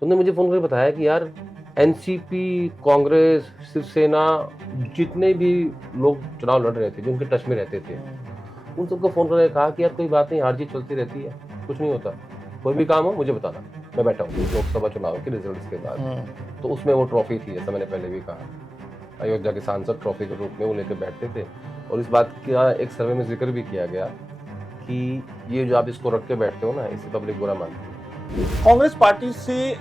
तो उन्होंने मुझे फ़ोन करके बताया कि यार एनसीपी, कांग्रेस, शिवसेना, जितने भी लोग चुनाव लड़ रहे थे, जो उनके टच में रहते थे, उन सबको फ़ोन करके कहा कि यार कोई बात नहीं, हार-जीत चलती रहती है, कुछ नहीं होता। कोई भी काम हो मुझे बताना, मैं बैठा हूँ। लोकसभा चुनाव के रिजल्ट्स के बाद, तो उसमें वो ट्रॉफ़ी थी, जैसा मैंने पहले भी कहा। अयोध्या के सांसद ट्रॉफ़ी के रूप में वो लेके बैठते थे और इस बात का एक सर्वे में ज़िक्र भी किया गया कि ये जो आप इसको रख के बैठते हो ना, इससे पब्लिक बुरा मानती है। कांग्रेस पार्टी से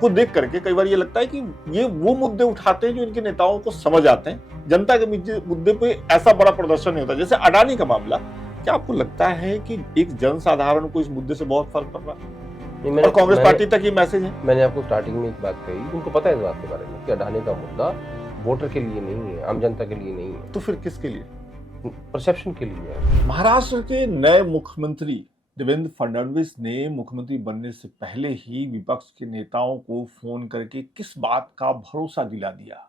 को देख करके कई बार ये लगता है कि ये वो मुद्दे उठाते हैं जो इनके नेताओं को समझ आते हैं। जनता के मुद्दे पे ऐसा बड़ा प्रदर्शन नहीं होता। जैसे अडानी का मामला, क्या आपको लगता है कि एक जनसाधारण को इस मुद्दे से बहुत फर्क पड़ रहा है और कांग्रेस पार्टी तक ये मैसेज है? मैंने आपको स्टार्टिंग में एक बात कही, उनको पता है इस बात के बारे में कि अडानी का मुद्दा वोटर के लिए नहीं है, आम जनता के लिए नहीं है। तो फिर किसके लिए? परसेप्शन के लिए है। महाराष्ट्र के नए मुख्यमंत्री देवेंद्र फडणवीस ने मुख्यमंत्री बनने से पहले ही विपक्ष के नेताओं को फोन करके किस बात का भरोसा दिला दिया?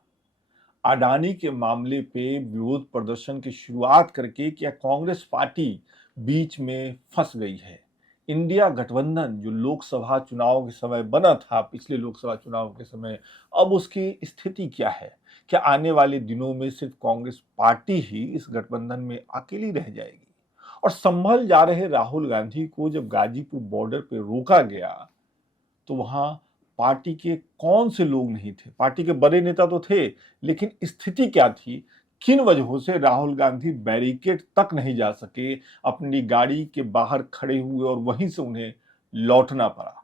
अडानी के मामले पे विरोध प्रदर्शन की शुरुआत करके क्या कांग्रेस पार्टी बीच में फंस गई है? इंडिया गठबंधन जो लोकसभा चुनाव के समय बना था, पिछले लोकसभा चुनाव के समय, अब उसकी स्थिति क्या है? क्या आने वाले दिनों में सिर्फ कांग्रेस पार्टी ही इस गठबंधन में अकेली रह जाएगी? और संभल जा रहे राहुल गांधी को जब गाजीपुर बॉर्डर पे रोका गया तो वहां पार्टी के कौन से लोग नहीं थे? पार्टी के बड़े नेता तो थे, लेकिन स्थिति क्या थी? किन वजहों से राहुल गांधी बैरिकेड तक नहीं जा सके, अपनी गाड़ी के बाहर खड़े हुए और वहीं से उन्हें लौटना पड़ा?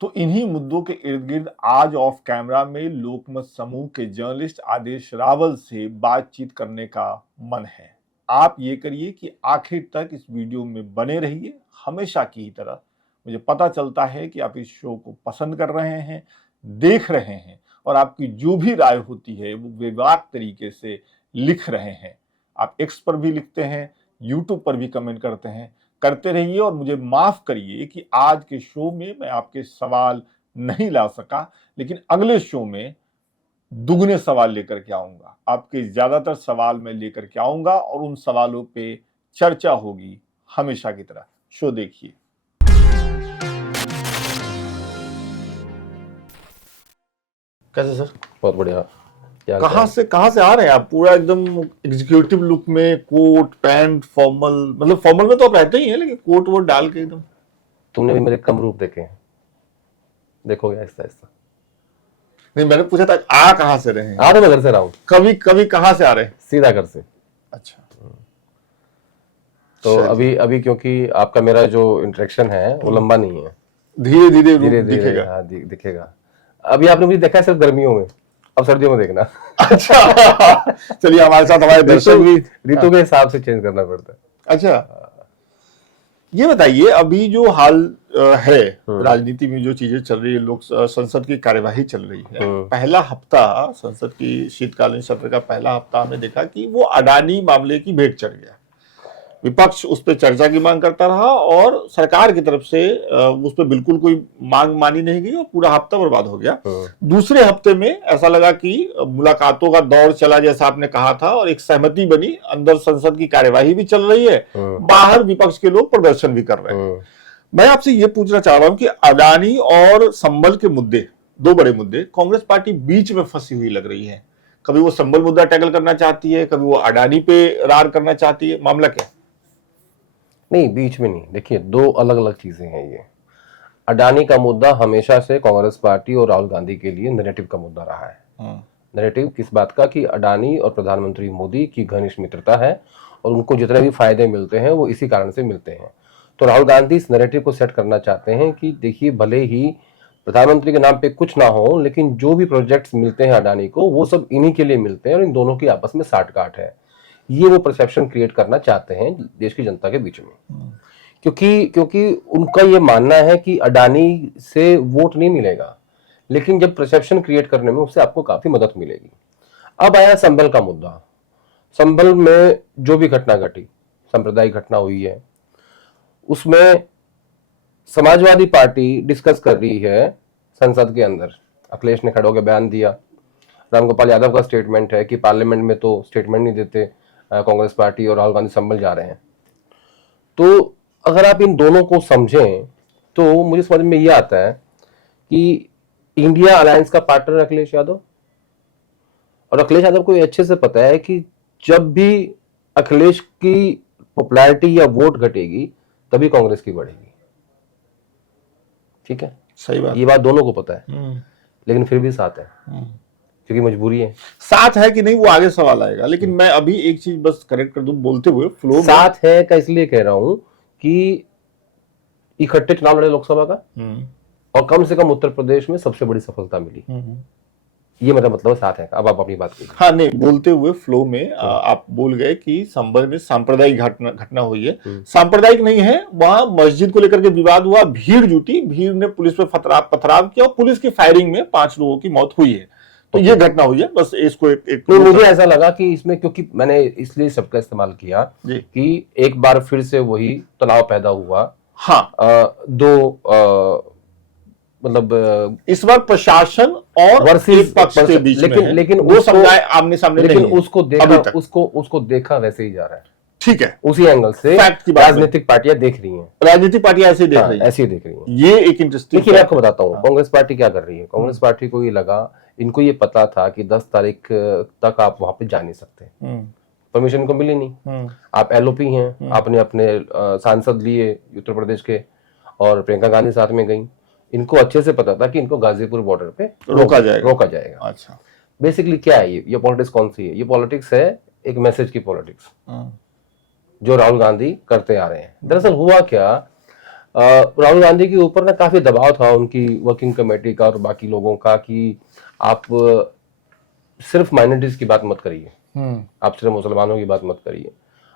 तो इन्हीं मुद्दों के इर्द गिर्द आज ऑफ कैमरा में लोकमत समूह के जर्नलिस्ट आदेश रावल से बातचीत करने का मन है। आप ये करिए कि आखिर तक इस वीडियो में बने रहिए। हमेशा की ही तरह मुझे पता चलता है कि आप इस शो को पसंद कर रहे हैं, देख रहे हैं और आपकी जो भी राय होती है वो बेबाक तरीके से लिख रहे हैं। आप एक्स पर भी लिखते हैं, यूट्यूब पर भी कमेंट करते हैं। करते रहिए और मुझे माफ करिए कि आज के शो में मैं आपके सवाल नहीं ला सका, लेकिन अगले शो में दुगने सवाल लेकर के आऊंगा। आपके ज्यादातर सवाल मैं लेकर के आऊंगा और उन सवालों पे चर्चा होगी हमेशा की तरह। शो देखिए। कैसे सर? बहुत बढ़िया। कहाँ से आ रहे हैं आप? पूरा एकदम एग्जीक्यूटिव लुक में, कोट पैंट, फॉर्मल, मतलब फॉर्मल में तो आप रहते ही हैं, लेकिन कोट वोट डाल के एकदम। तुमने भी मेरे कम रूप देखे हैं, देखोगे आहिस्ता आहिस्ता। नहीं, मैंने पूछा था आ कहाँ से रहे हैं? आ तो मैं घर से रहा हूँ। कभी कहाँ से आ रहे हैं? सीधा घर से। अच्छा। तो अभी क्योंकि आपका मेरा जो इंटरेक्शन है वो लंबा नहीं है, धीरे धीरे दिखेगा। हाँ दिखेगा। अभी आपने मुझे देखा है सिर्फ गर्मियों में, अब सर्दियों में देखना। अच्छा। चलिए, हमारे साथ हमारे दर्शक भी ऋतु के हिसाब से चेंज करना पड़ता है। अच्छा, ये बताइए, अभी जो हाल है राजनीति में, जो चीजें चल रही है, लोक संसद की कार्यवाही चल रही है, पहला हफ्ता संसद की शीतकालीन सत्र का पहला हफ्ता हमने देखा कि वो अडानी मामले की भेंट चढ़ गया। विपक्ष उस पर चर्चा की मांग करता रहा और सरकार की तरफ से उस पर बिल्कुल कोई मांग मानी नहीं गई और पूरा हफ्ता बर्बाद हो गया। दूसरे हफ्ते में ऐसा लगा कि मुलाकातों का दौर चला, जैसा आपने कहा था, और एक सहमति बनी। अंदर संसद की कार्यवाही भी चल रही है, बाहर विपक्ष के लोग प्रदर्शन भी कर रहे हैं। मैं आपसे ये पूछना चाह रहा हूं कि अडानी और संबल के मुद्दे, दो बड़े मुद्दे, कांग्रेस पार्टी बीच में फंसी हुई लग रही है। कभी वो संबल मुद्दा टैकल करना चाहती है, कभी वो अडानी पे रार करना चाहती है। मामला क्या? नहीं, बीच में नहीं। देखिए, दो अलग अलग चीजें हैं ये। अडानी का मुद्दा हमेशा से कांग्रेस पार्टी और राहुल गांधी के लिए नैरेटिव का मुद्दा रहा है। नैरेटिव किस बात का? कि अडानी और प्रधानमंत्री मोदी की घनिष्ठ मित्रता है और उनको जितने भी फायदे मिलते हैं वो इसी कारण से मिलते हैं। तो राहुल गांधी इस नैरेटिव को सेट करना चाहते हैं कि देखिए, भले ही प्रधानमंत्री के नाम पे कुछ ना हो, लेकिन जो भी प्रोजेक्ट्स मिलते हैं अडानी को, वो सब इन्हीं के लिए मिलते हैं और इन दोनों की आपस में साठ-गांठ है। ये वो परसेप्शन क्रिएट करना चाहते हैं देश की जनता के बीच में, क्योंकि उनका ये मानना है कि अडानी से वोट नहीं मिलेगा, लेकिन जब परसेप्शन क्रिएट करने में उससे आपको काफी मदद मिलेगी। अब आया संभल का मुद्दा। संभल में जो भी घटना घटी, सांप्रदायिक घटना हुई है, उसमें समाजवादी पार्टी डिस्कस कर रही है संसद के अंदर। अखिलेश ने खड़े होकर बयान दिया, रामगोपाल यादव का स्टेटमेंट है कि पार्लियामेंट में तो स्टेटमेंट नहीं देते कांग्रेस पार्टी और राहुल गांधी संभल जा रहे हैं। तो अगर आप इन दोनों को समझें तो मुझे समझ में ये आता है कि इंडिया अलायंस का पार्टनर अखिलेश यादव, और अखिलेश यादव को ये अच्छे से पता है कि जब भी अखिलेश की पॉपुलैरिटी या वोट घटेगी तभी कांग्रेस की बढ़ेगी। ठीक है, सही बात। ये बात दोनों को पता है, लेकिन फिर भी साथ है क्योंकि मजबूरी है। साथ है कि नहीं वो आगे सवाल आएगा, लेकिन मैं अभी एक चीज बस करेक्ट कर दूं बोलते हुए फ्लो साथ है का इसलिए कह रहा हूं कि इकट्ठे चुनाव लड़े लोकसभा का, और कम से कम उत्तर प्रदेश में सबसे बड़ी सफलता मिली, ये मेरा मतलब साथ है। अब आप अपनी बात कीजिए। हाँ नहीं, बोलते हुए फ्लो में आप बोल गए कि संभल में सांप्रदायिक घटना हुई है। सांप्रदायिक नहीं है, वहां मस्जिद को लेकर के विवाद हुआ, भीड़ जुटी, भीड़ ने पुलिस पे पथराव किया और पुलिस की फायरिंग में 5 लोगों की मौत हुई है। तो ये घटना हुई है, बस इसको एक तो मुझे ऐसा लगा कि इसमें, क्योंकि मैंने इसलिए शब्द का इस्तेमाल किया कि एक बार फिर से वही तनाव पैदा हुआ। हाँ, मतलब इस बार प्रशासन और एक पक्ष के बीच में है, लेकिन वो समुदाय आमने सामने लेकिन नहीं है। उसको देखा वैसे ही जा रहा है। ठीक है, उसी एंगल से राजनीतिक पार्टियां देख रही हैं, राजनीतिक पार्टियां ऐसे देख रही हैं, ऐसे ही देख रही हैं। ये एक इंटरेस्टिंग। देखिए मैं आपको बताता हूँ कांग्रेस पार्टी क्या कर रही है। कांग्रेस पार्टी को ये लगा, इनको ये पता था कि 10 तारीख तक आप वहां पे जा नहीं सकते, परमिशन को मिली नहीं। आप एलओपी हैं, आपने अपने सांसद लिए उत्तर प्रदेश के, और प्रियंका गांधी साथ में गई। इनको अच्छे से पता था कि इनको गाजीपुर बॉर्डर पे रोका जाएगा। अच्छा, बेसिकली क्या है ये पॉलिटिक्स कौन सी है? ये पॉलिटिक्स है एक मैसेज की पॉलिटिक्स, जो राहुल गांधी करते आ रहे हैं। दरअसल हुआ क्या, राहुल गांधी के ऊपर ना काफी दबाव था उनकी वर्किंग कमेटी का और बाकी लोगों का कि आप सिर्फ माइनॉरिटीज की बात मत करिए, आप सिर्फ मुसलमानों की बात मत करिए,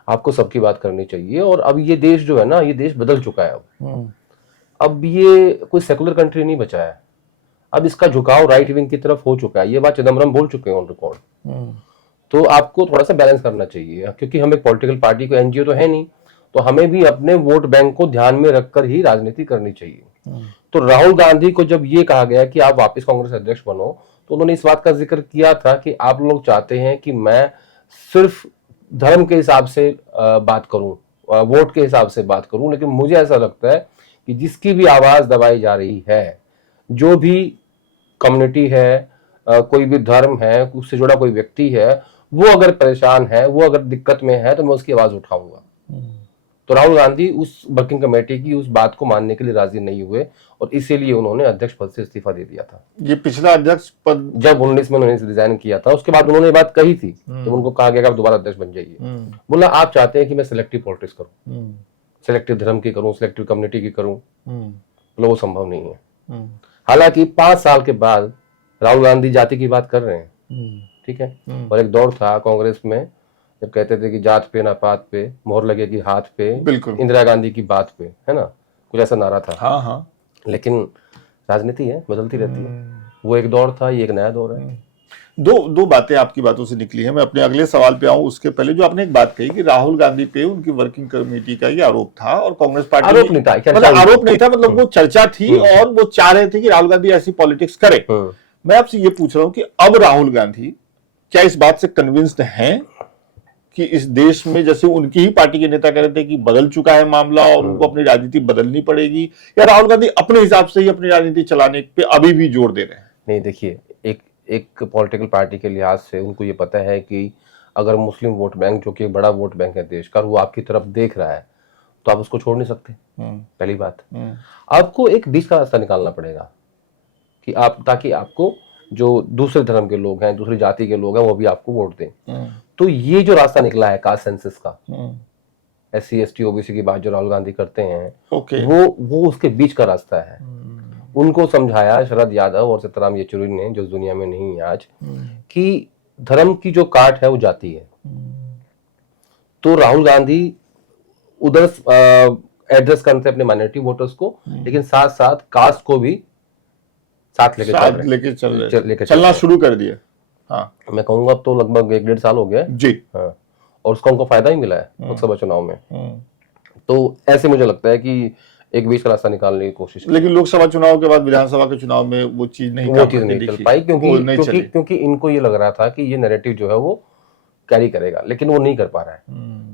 आपको सबकी बात करनी चाहिए। और अब ये देश जो है ना, ये देश बदल चुका है। अब ये कोई सेकुलर कंट्री नहीं बचा है, अब इसका झुकाव राइट विंग की तरफ हो चुका है। ये बात चिदम्बरम बोल चुके हैं ऑन रिकॉर्ड। तो आपको थोड़ा सा बैलेंस करना चाहिए, क्योंकि हम एक पॉलिटिकल पार्टी को, एनजीओ तो है नहीं, तो हमें भी अपने वोट बैंक को ध्यान में रखकर ही राजनीति करनी चाहिए। तो राहुल गांधी को जब ये कहा गया कि आप वापस कांग्रेस अध्यक्ष बनो, तो उन्होंने इस बात का जिक्र किया था कि आप लोग चाहते हैं कि मैं सिर्फ धर्म के हिसाब से बात करूं, वोट के हिसाब से बात करूं, लेकिन मुझे ऐसा लगता है कि जिसकी भी आवाज दबाई जा रही है, जो भी कम्युनिटी है, कोई भी धर्म है, उससे जुड़ा कोई व्यक्ति है, वो अगर परेशान है, वो अगर दिक्कत में है, तो मैं उसकी आवाज उठाऊंगा। तो राहुल गांधी उस वर्किंग कमेटी की उस बात को मानने के लिए राजी नहीं हुए, और इसीलिए उन्होंने अध्यक्ष पद से इस्तीफा दे दिया था। ये पिछला अध्यक्ष पद जब 19 में उन्होंने रिजाइन किया था, उसके बाद उन्होंने ये बात कही थी, तो उनको कहा गया कि आप दोबारा अध्यक्ष बन जाइए। बोला आप चाहते हैं कि मैं सिलेक्टिव पॉलिटिक्स करूं, सिलेक्टिव धर्म की करूं, सिलेक्टिव कम्युनिटी की करूं, बोला वो संभव नहीं है। हालांकि 5 साल के बाद राहुल गांधी जाति की बात कर रहे हैं, ठीक है। और एक दौर था कांग्रेस में जब कहते थे कि जात पे ना पात पे, मोहर लगेगी हाथ पे, इंदिरा गांधी की बात पे, है ना, कुछ ऐसा नारा था। हाँ। लेकिन राजनीति है, बदलती रहती है। वो एक दौर था, ये एक नया दौर है। दो बातें आपकी बातों से निकली हैं। मैं अपने अगले सवाल पे आऊं उसके पहले जो आपने एक बात कही कि राहुल गांधी पे उनकी वर्किंग कमेटी का ये आरोप था, और कांग्रेस पार्टी आरोप नहीं था, मतलब वो चर्चा थी और वो चाह रहे थे कि राहुल गांधी ऐसी पॉलिटिक्स करे। मैं आपसे ये पूछ रहा हूं कि अब राहुल गांधी क्या इस बात से कन्विंस्ड हैं कि इस देश में, जैसे उनकी ही पार्टी के नेता कह रहे थे कि बदल चुका है मामला और उनको अपनी राजनीति बदलनी पड़ेगी, या राहुल गांधी अपने हिसाब से ही अपनी राजनीति चलाने पे अभी भी जोर दे रहे हैं? नहीं, देखिए, एक पॉलिटिकल पार्टी के लिहाज से उनको ये पता है कि अगर मुस्लिम वोट बैंक, जो कि एक बड़ा वोट बैंक है देश का, वो आपकी तरफ देख रहा है, तो आप उसको छोड़ नहीं सकते। पहली बात, आपको एक बीच का रास्ता निकालना पड़ेगा कि ताकि आपको जो दूसरे धर्म के लोग हैं, दूसरी जाति के लोग हैं, वो भी आपको वोट दें। तो ये जो रास्ता निकला है कास्ट सेंसस का, SC ST OBC की बात जो राहुल गांधी करते हैं, वो उसके बीच का रास्ता है। उनको समझाया शरद यादव और सीताराम येचुरी ने, जो दुनिया में नहीं है आज, कि धर्म की जो काट है वो जाती है। तो राहुल गांधी उधर एड्रेस करते अपने माइनॉरिटी वोटर्स को, लेकिन साथ साथ कास्ट को भी साथ लेके चलना शुरू कर दिया। हाँ, मैं कहूंगा अब तो लगभग 1-1.5 साल हो गया जी। हाँ, और उसका उनको फायदा ही मिला है लोकसभा चुनाव में। तो ऐसे मुझे लगता है कि एक बीच का रास्ता निकालने की कोशिश, लेकिन लोकसभा चुनाव के बाद विधानसभा के चुनाव में वो चीज नहीं निकल पाई, क्योंकि इनको ये लग रहा था कि ये नैरेटिव जो है वो कैरी करेगा, लेकिन वो नहीं कर पा रहा है।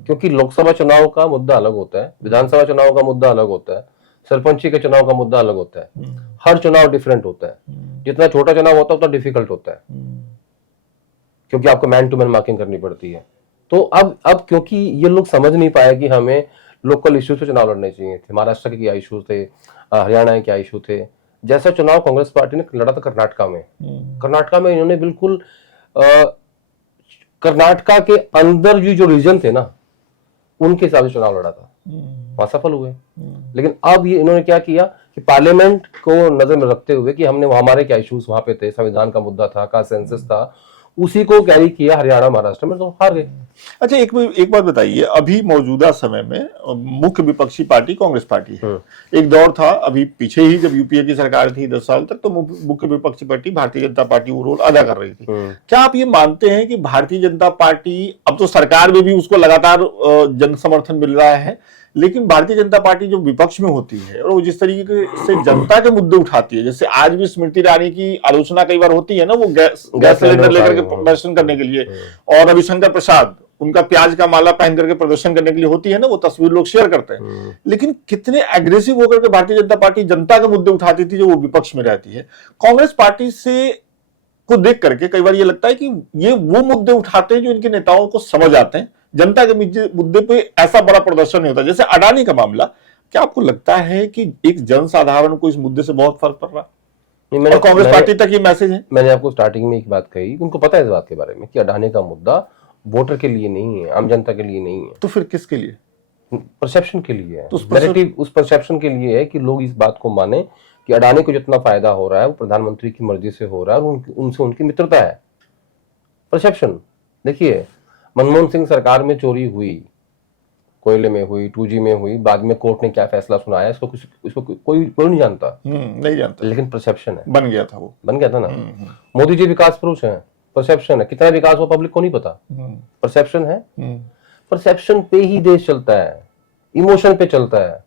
क्योंकि लोकसभा चुनाव का मुद्दा अलग होता है, विधानसभा चुनाव का मुद्दा अलग होता है, सरपंची के चुनाव का मुद्दा अलग होता है, हर चुनाव डिफरेंट होता है, जितना छोटा चुनाव होता है उतना डिफिकल्ट होता है, क्योंकि आपको मैन टू मैन मार्किंग करनी पड़ती है। तो अब क्योंकि ये लोग समझ नहीं पाए कि हमें लोकल इश्यूज पे चुनाव लड़ने चाहिए थे, महाराष्ट्र के क्या इशू थे, हरियाणा के क्या इशू थे, जैसा चुनाव कांग्रेस पार्टी ने लड़ा था कर्नाटका में, कर्नाटका में इन्होंने बिल्कुल कर्नाटका के अंदर जो रीजन थे ना उनके हिसाब से चुनाव लड़ा था, वहां सफल हुए। लेकिन अब ये इन्होंने क्या किया कि पार्लियामेंट को नजर में रखते हुए कि हमने हमारे क्या इश्यूज वहां पे थे, संविधान का मुद्दा था, का सेंसस था, उसी को कैरी किया हरियाणा महाराष्ट्र में, तो हार गए। अच्छा, एक बात बताइए, अभी मौजूदा समय में मुख्य विपक्षी पार्टी कांग्रेस पार्टी है। एक दौर था अभी पीछे ही जब यूपीए की सरकार थी 10 साल तक, तो मुख्य विपक्षी पार्टी भारतीय जनता पार्टी वो रोल अदा कर रही थी। क्या आप ये मानते हैं कि भारतीय जनता पार्टी, अब तो सरकार में भी उसको लगातार जन समर्थन मिल रहा है, लेकिन भारतीय जनता पार्टी जो विपक्ष में होती है और वो जिस तरीके से जनता के मुद्दे उठाती है, जैसे आज भी स्मृति ईरानी की आलोचना कई बार होती है ना, वो गैस सिलेंडर लेकर के प्रदर्शन करने के लिए, और रविशंकर प्रसाद उनका प्याज का माला पहन करके प्रदर्शन करने के लिए होती है ना, वो तस्वीर लोग शेयर करते हैं। लेकिन कितने एग्रेसिव होकर के भारतीय जनता पार्टी जनता के मुद्दे उठाती थी जो वो विपक्ष में रहती है। कांग्रेस पार्टी से को देख करके कई बार ये लगता है कि ये वो मुद्दे उठाते हैं जो इनके नेताओं को समझ आते हैं, जनता के मुद्दे पे ऐसा बड़ा प्रदर्शन नहीं होता। जैसे अडानी का मामला, क्या आपको लगता है कि एक जनसाधारण को इस मुद्दे से बहुत फर्क पड़ रहा है और कांग्रेस पार्टी तक ये मैसेज है? मैंने आपको स्टार्टिंग में एक बात कही, उनको पता है इस बात के बारे में कि अडानी का मुद्दा वोटर के लिए नहीं है, आम जनता के लिए नहीं है। तो फिर किसके लिए? परसेप्शन के लिए है। तो उस परसेप्शन के लिए है कि लोग इस बात को माने कि अडानी को जितना फायदा हो रहा है वो प्रधानमंत्री की मर्जी से हो रहा है और उनसे उनकी मित्रता है। परसेप्शन देखिए, मनमोहन सिंह सरकार में चोरी हुई, कोयले में हुई, 2G में हुई, बाद में कोर्ट ने क्या फैसला सुनाया इसको कोई नहीं जानता, नहीं जानता, लेकिन परसेप्शन है, बन गया था, वो बन गया था ना। मोदी जी विकास पुरुष हैं, परसेप्शन है, कितना विकास हुआ पब्लिक को नहीं पता, परसेप्शन है। परसेप्शन पे ही देश चलता है, इमोशन पे चलता है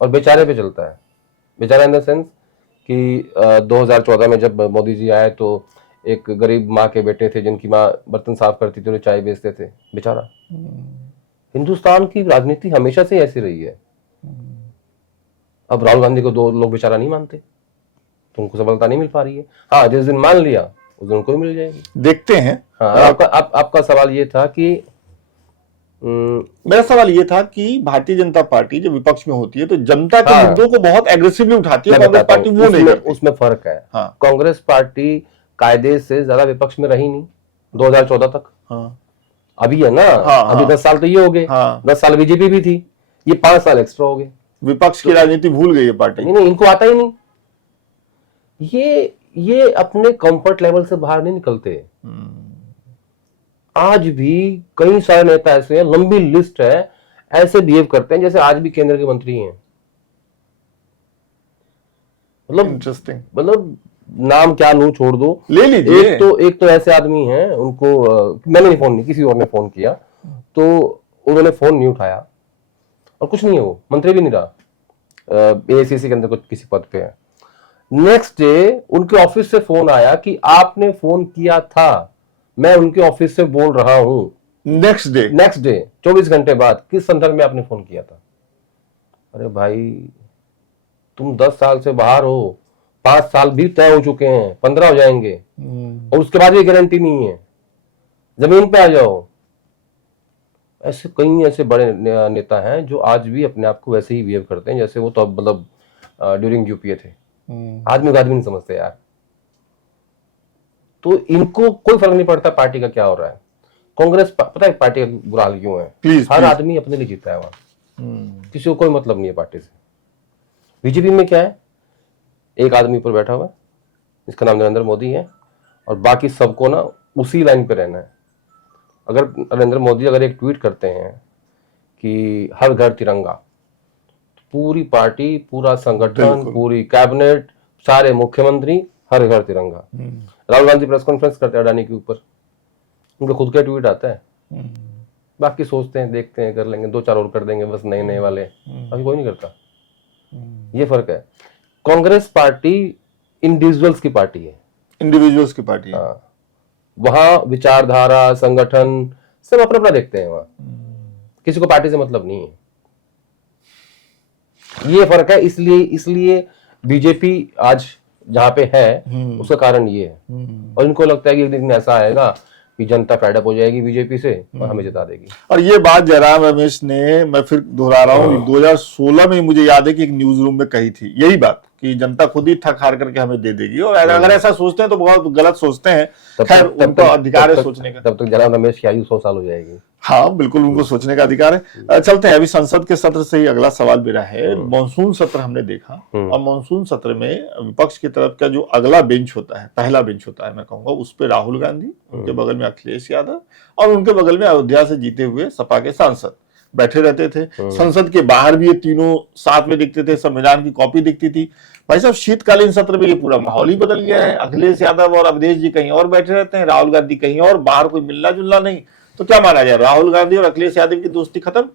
और बेचारे पे चलता है। बेचारा इन द सेंस कि 2014 में जब मोदी जी आए तो एक गरीब माँ के बेटे थे जिनकी माँ बर्तन साफ करती थी और चाय बेचते थे, बेचारा। हिंदुस्तान की राजनीति हमेशा से ऐसी रही है। अब राहुल गांधी को दो लोग बेचारा नहीं मानते तो उनको सफलता नहीं मिल पा रही है। हाँ, जिस दिन मान लिया उस दिन उनको भी मिल जाएगी, देखते हैं। हाँ, आपका सवाल ये था कि मेरा सवाल ये था कि भारतीय जनता पार्टी जब विपक्ष में होती है तो जनता के मुद्दों को बहुत एग्रेसिवली उठाती है, कांग्रेस पार्टी वो नहीं करती। उसमें फर्क है। कांग्रेस पार्टी कायदे से ज्यादा विपक्ष में रही नहीं 2014 तक। अभी है ना, अभी 10 साल तो ये हो गए, 10 साल बीजेपी भी थी, ये 5 साल एक्स्ट्रा हो गए। विपक्ष की राजनीति भूल गई है पार्टी। नहीं, इनको आता ही नहीं। ये अपने कंफर्ट लेवल से बाहर नहीं निकलते। आज भी कई सारे नेता ऐसे हैं, लंबी लिस्ट है, ऐसे बिहेव करते हैं जैसे आज भी केंद्र के मंत्री हैं। मतलब नाम क्या लूं, छोड़ दो, ले लीजिए। एक तो ऐसे आदमी हैं, उनको मैंने फोन नहीं, किसी और ने फोन किया तो उन्होंने फोन नहीं उठाया और कुछ नहीं है, वो मंत्री भी नहीं रहा, एआईसीसी के अंदर कुछ किसी पद पे है। नेक्स्ट डे उनके ऑफिस से फोन आया कि आपने फोन किया था, मैं उनके ऑफिस से बोल रहा हूं। नेक्स्ट डे 24 घंटे बाद, किस संदर्भ में आपने फोन किया था? अरे भाई, तुम 10 साल से बाहर हो, 5 साल भी तय हो चुके हैं, 15 हो जाएंगे और उसके बाद भी गारंटी नहीं है, जमीन पे आ जाओ। ऐसे कई ऐसे बड़े नेता हैं जो आज भी अपने आप को वैसे ही बिहेव करते हैं जैसे वो तो मतलब ड्यूरिंग यूपीए थे। आदमी को आदमी नहीं समझते यार। तो इनको कोई फर्क नहीं पड़ता पार्टी का क्या हो रहा है। कांग्रेस, पता है पार्टी का बुरा हाल क्यों है? हर आदमी अपने लिए जीता है वहां, किसी को कोई मतलब नहीं है पार्टी से। बीजेपी में क्या है, एक आदमी ऊपर बैठा हुआ है, इसका नाम नरेंद्र मोदी है और बाकी सबको ना उसी लाइन पे रहना है। अगर नरेंद्र मोदी अगर एक ट्वीट करते हैं कि हर घर तिरंगा, तो पूरी पार्टी, पूरा संगठन, पूरी कैबिनेट, सारे मुख्यमंत्री हर घर तिरंगा। राहुल गांधी प्रेस कॉन्फ्रेंस करते हैं अडानी के ऊपर, उनका खुद का ट्वीट आता है, बाकी सोचते हैं देखते हैं कर लेंगे, 2-4 और कर देंगे बस, नए वाले, अभी कोई नहीं करता। ये फर्क है। कांग्रेस पार्टी इंडिविजुअल्स की पार्टी है, वहां विचारधारा, संगठन सब अपना अपना देखते हैं, वहां किसी को पार्टी से मतलब नहीं है। ये फर्क है, इसलिए इसलिए बीजेपी आज जहाँ पे है उसका कारण ये है। और इनको लगता है कि एक दिन ऐसा आएगा कि जनता फेड अप हो जाएगी बीजेपी से और हमें जिता देगी। और ये बात जयराम रमेश ने, मैं फिर दोहरा रहा हूँ, 2016 में मुझे याद है कि एक न्यूज रूम में कही थी यही बात कि जनता खुद ही थक हार करके हमें दे देगी। और अगर ऐसा सोचते हैं तो बहुत गलत सोचते हैं। खैर, उनका अधिकार है सोचने का। तब तक जयराम रमेश की आयु 100 साल हो जाएगी। हाँ बिल्कुल, उनको सोचने का अधिकार है। चलते हैं, अभी संसद के सत्र से ही अगला सवाल मेरा है। मॉनसून सत्र हमने देखा, और मॉनसून सत्र में विपक्ष की तरफ का जो अगला बेंच होता है, पहला बेंच होता है मैं कहूंगा, उस पे राहुल गांधी, उनके बगल में अखिलेश यादव और उनके बगल में अयोध्या से जीते हुए सपा के सांसद बैठे रहते थे। संसद के बाहर भी ये तीनों साथ में दिखते थे, संविधान की कॉपी दिखती थी। भाई साहब, शीतकालीन सत्र में ये पूरा माहौल ही बदल गया है। अखिलेश यादव और अवधेश जी कहीं और बैठे रहते हैं, राहुल गांधी कहीं और, बाहर कोई मिलना जुलना नहीं। तो क्या माना जाए, राहुल गांधी और अखिलेश यादव की दोस्ती खत्म?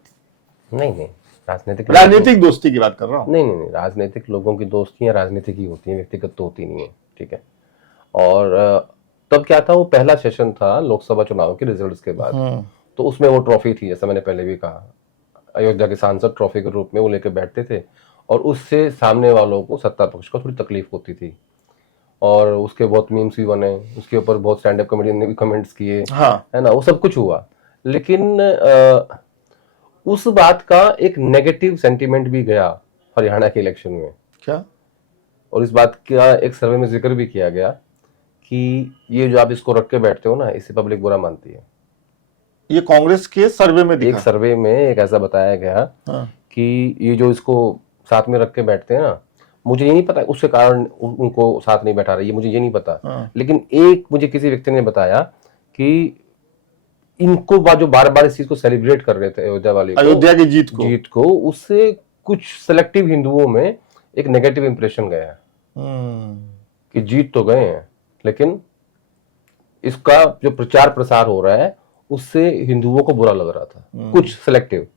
नहीं, राजनीतिक दोस्ती की बात कर रहा हूँ। नहीं, राजनीतिक लोगों की दोस्तियां राजनीतिक ही होती हैं, व्यक्तिगत तो होती नहीं है। ठीक है। और तब क्या था, वो पहला सेशन था लोकसभा चुनाव के रिजल्ट्स के बाद, तो उसमें वो ट्रॉफी थी, जैसा मैंने पहले भी कहा, अयोध्या के सांसद ट्रॉफी के रूप में वो लेकर बैठते थे, और उससे सामने वालों को, सत्ता पक्ष को थोड़ी तकलीफ होती थी, और उसके बहुत मीम्स भी बने, उसके ऊपर बहुत स्टैंड अप कॉमेडियन ने भी कमेंट्स किए, है ना, वो सब कुछ हुआ। लेकिन उस बात का एक नेगेटिव सेंटीमेंट भी गया हरियाणा के इलेक्शन में। क्या? और इस बात का एक सर्वे में जिक्र भी किया गया कि ये जो आप इसको रख के बैठते हो ना, इससे पब्लिक बुरा मानती है। ये कांग्रेस के सर्वे में दिखा। एक सर्वे में एक ऐसा बताया गया कि ये जो इसको साथ में रख के बैठते हैं ना, मुझे ये नहीं पता उसके कारण उनको साथ नहीं बैठा रही है, मुझे ये नहीं पता। लेकिन एक मुझे किसी व्यक्ति ने बताया कि इनको जो बार बार इस चीज को सेलिब्रेट कर रहे थे, अयोध्या वाले को, अयोध्या की जीत को, उससे कुछ सेलेक्टिव हिंदुओं में एक नेगेटिव इंप्रेशन गया है कि जीत तो गए हैं, लेकिन इसका जो प्रचार प्रसार हो रहा है उससे हिंदुओं को बुरा लग रहा था, कुछ सेलेक्टिव।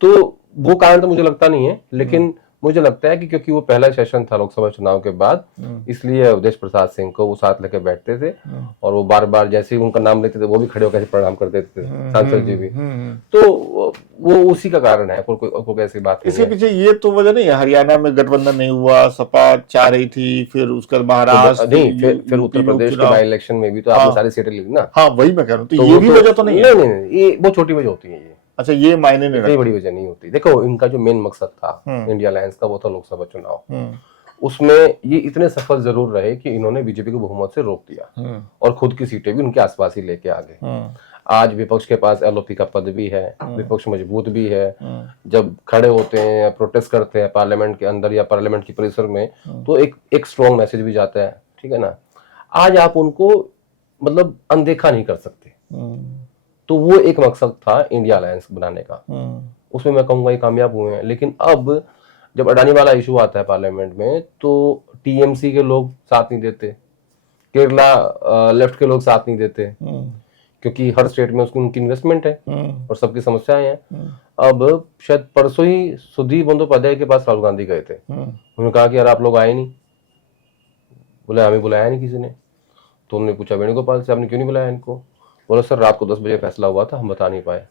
तो वो कारण तो मुझे लगता नहीं है, लेकिन मुझे लगता है कि क्योंकि वो पहला सेशन था लोकसभा चुनाव के बाद, इसलिए अवधेश प्रसाद सिंह को वो साथ लेकर बैठते थे, और वो बार बार जैसे ही उनका नाम लेते थे वो भी खड़े होकर प्रणाम कर देते थे, सांसद जी भी। तो वो उसी का कारण है, कोई ऐसी बात नहीं। इसके पीछे ये तो वजह नहीं है, हरियाणा में गठबंधन नहीं हुआ, सपा चाह रही थी, फिर उसके महाराष्ट्र नहीं, फिर उत्तर प्रदेश के बाई इलेक्शन में भी तो आपने सारी सीटें ली ना। हाँ, वही मैं कह रहा हूँ। तो ये भी वजह तो नहीं है? नहीं, ये बहुत छोटी वजह होती है ये। अच्छा, ये मायने नहीं, बड़ी वजह नहीं होती। देखो, इनका जो मेन मकसद था इंडिया अलायंस का, वो था लोकसभा चुनाव। उसमें ये इतने सफल जरूर रहे कि इन्होंने बीजेपी को बहुमत से रोक दिया, और खुद की सीटें भी उनके आसपास ही लेके आ गए। आज विपक्ष के पास एलओपी का पद भी है, विपक्ष मजबूत भी है। जब खड़े होते हैं या प्रोटेस्ट करते हैं पार्लियामेंट के अंदर या पार्लियामेंट की परिसर में, तो एक स्ट्रॉन्ग मैसेज भी जाता है। ठीक है ना। आज आप उनको मतलब अनदेखा नहीं कर सकते। तो वो एक मकसद था इंडिया अलायंस बनाने का, उसमें मैं कहूंगा ये कामयाब हुए हैं। लेकिन अब जब अडानी वाला इशू आता है पार्लियामेंट में, तो टीएमसी के लोग साथ नहीं देते, केरला लेफ्ट के लोग साथ नहीं देते, क्योंकि हर स्टेट में उसकी उनकी इन्वेस्टमेंट है और सबकी समस्याएं हैं। अब शायद परसों ही सुधीर बंदोपाध्याय के पास राहुल गांधी गए थे, उन्होंने कहा कि यार आप लोग आए नहीं, बोले हमें बुलाया नहीं किसी ने। तो उन्होंने पूछा वेणुगोपाल से, आपने क्यों नहीं बुलाया इनको? बोला सर रात को 10 बजे फैसला हुआ था, हम बता नहीं पाए।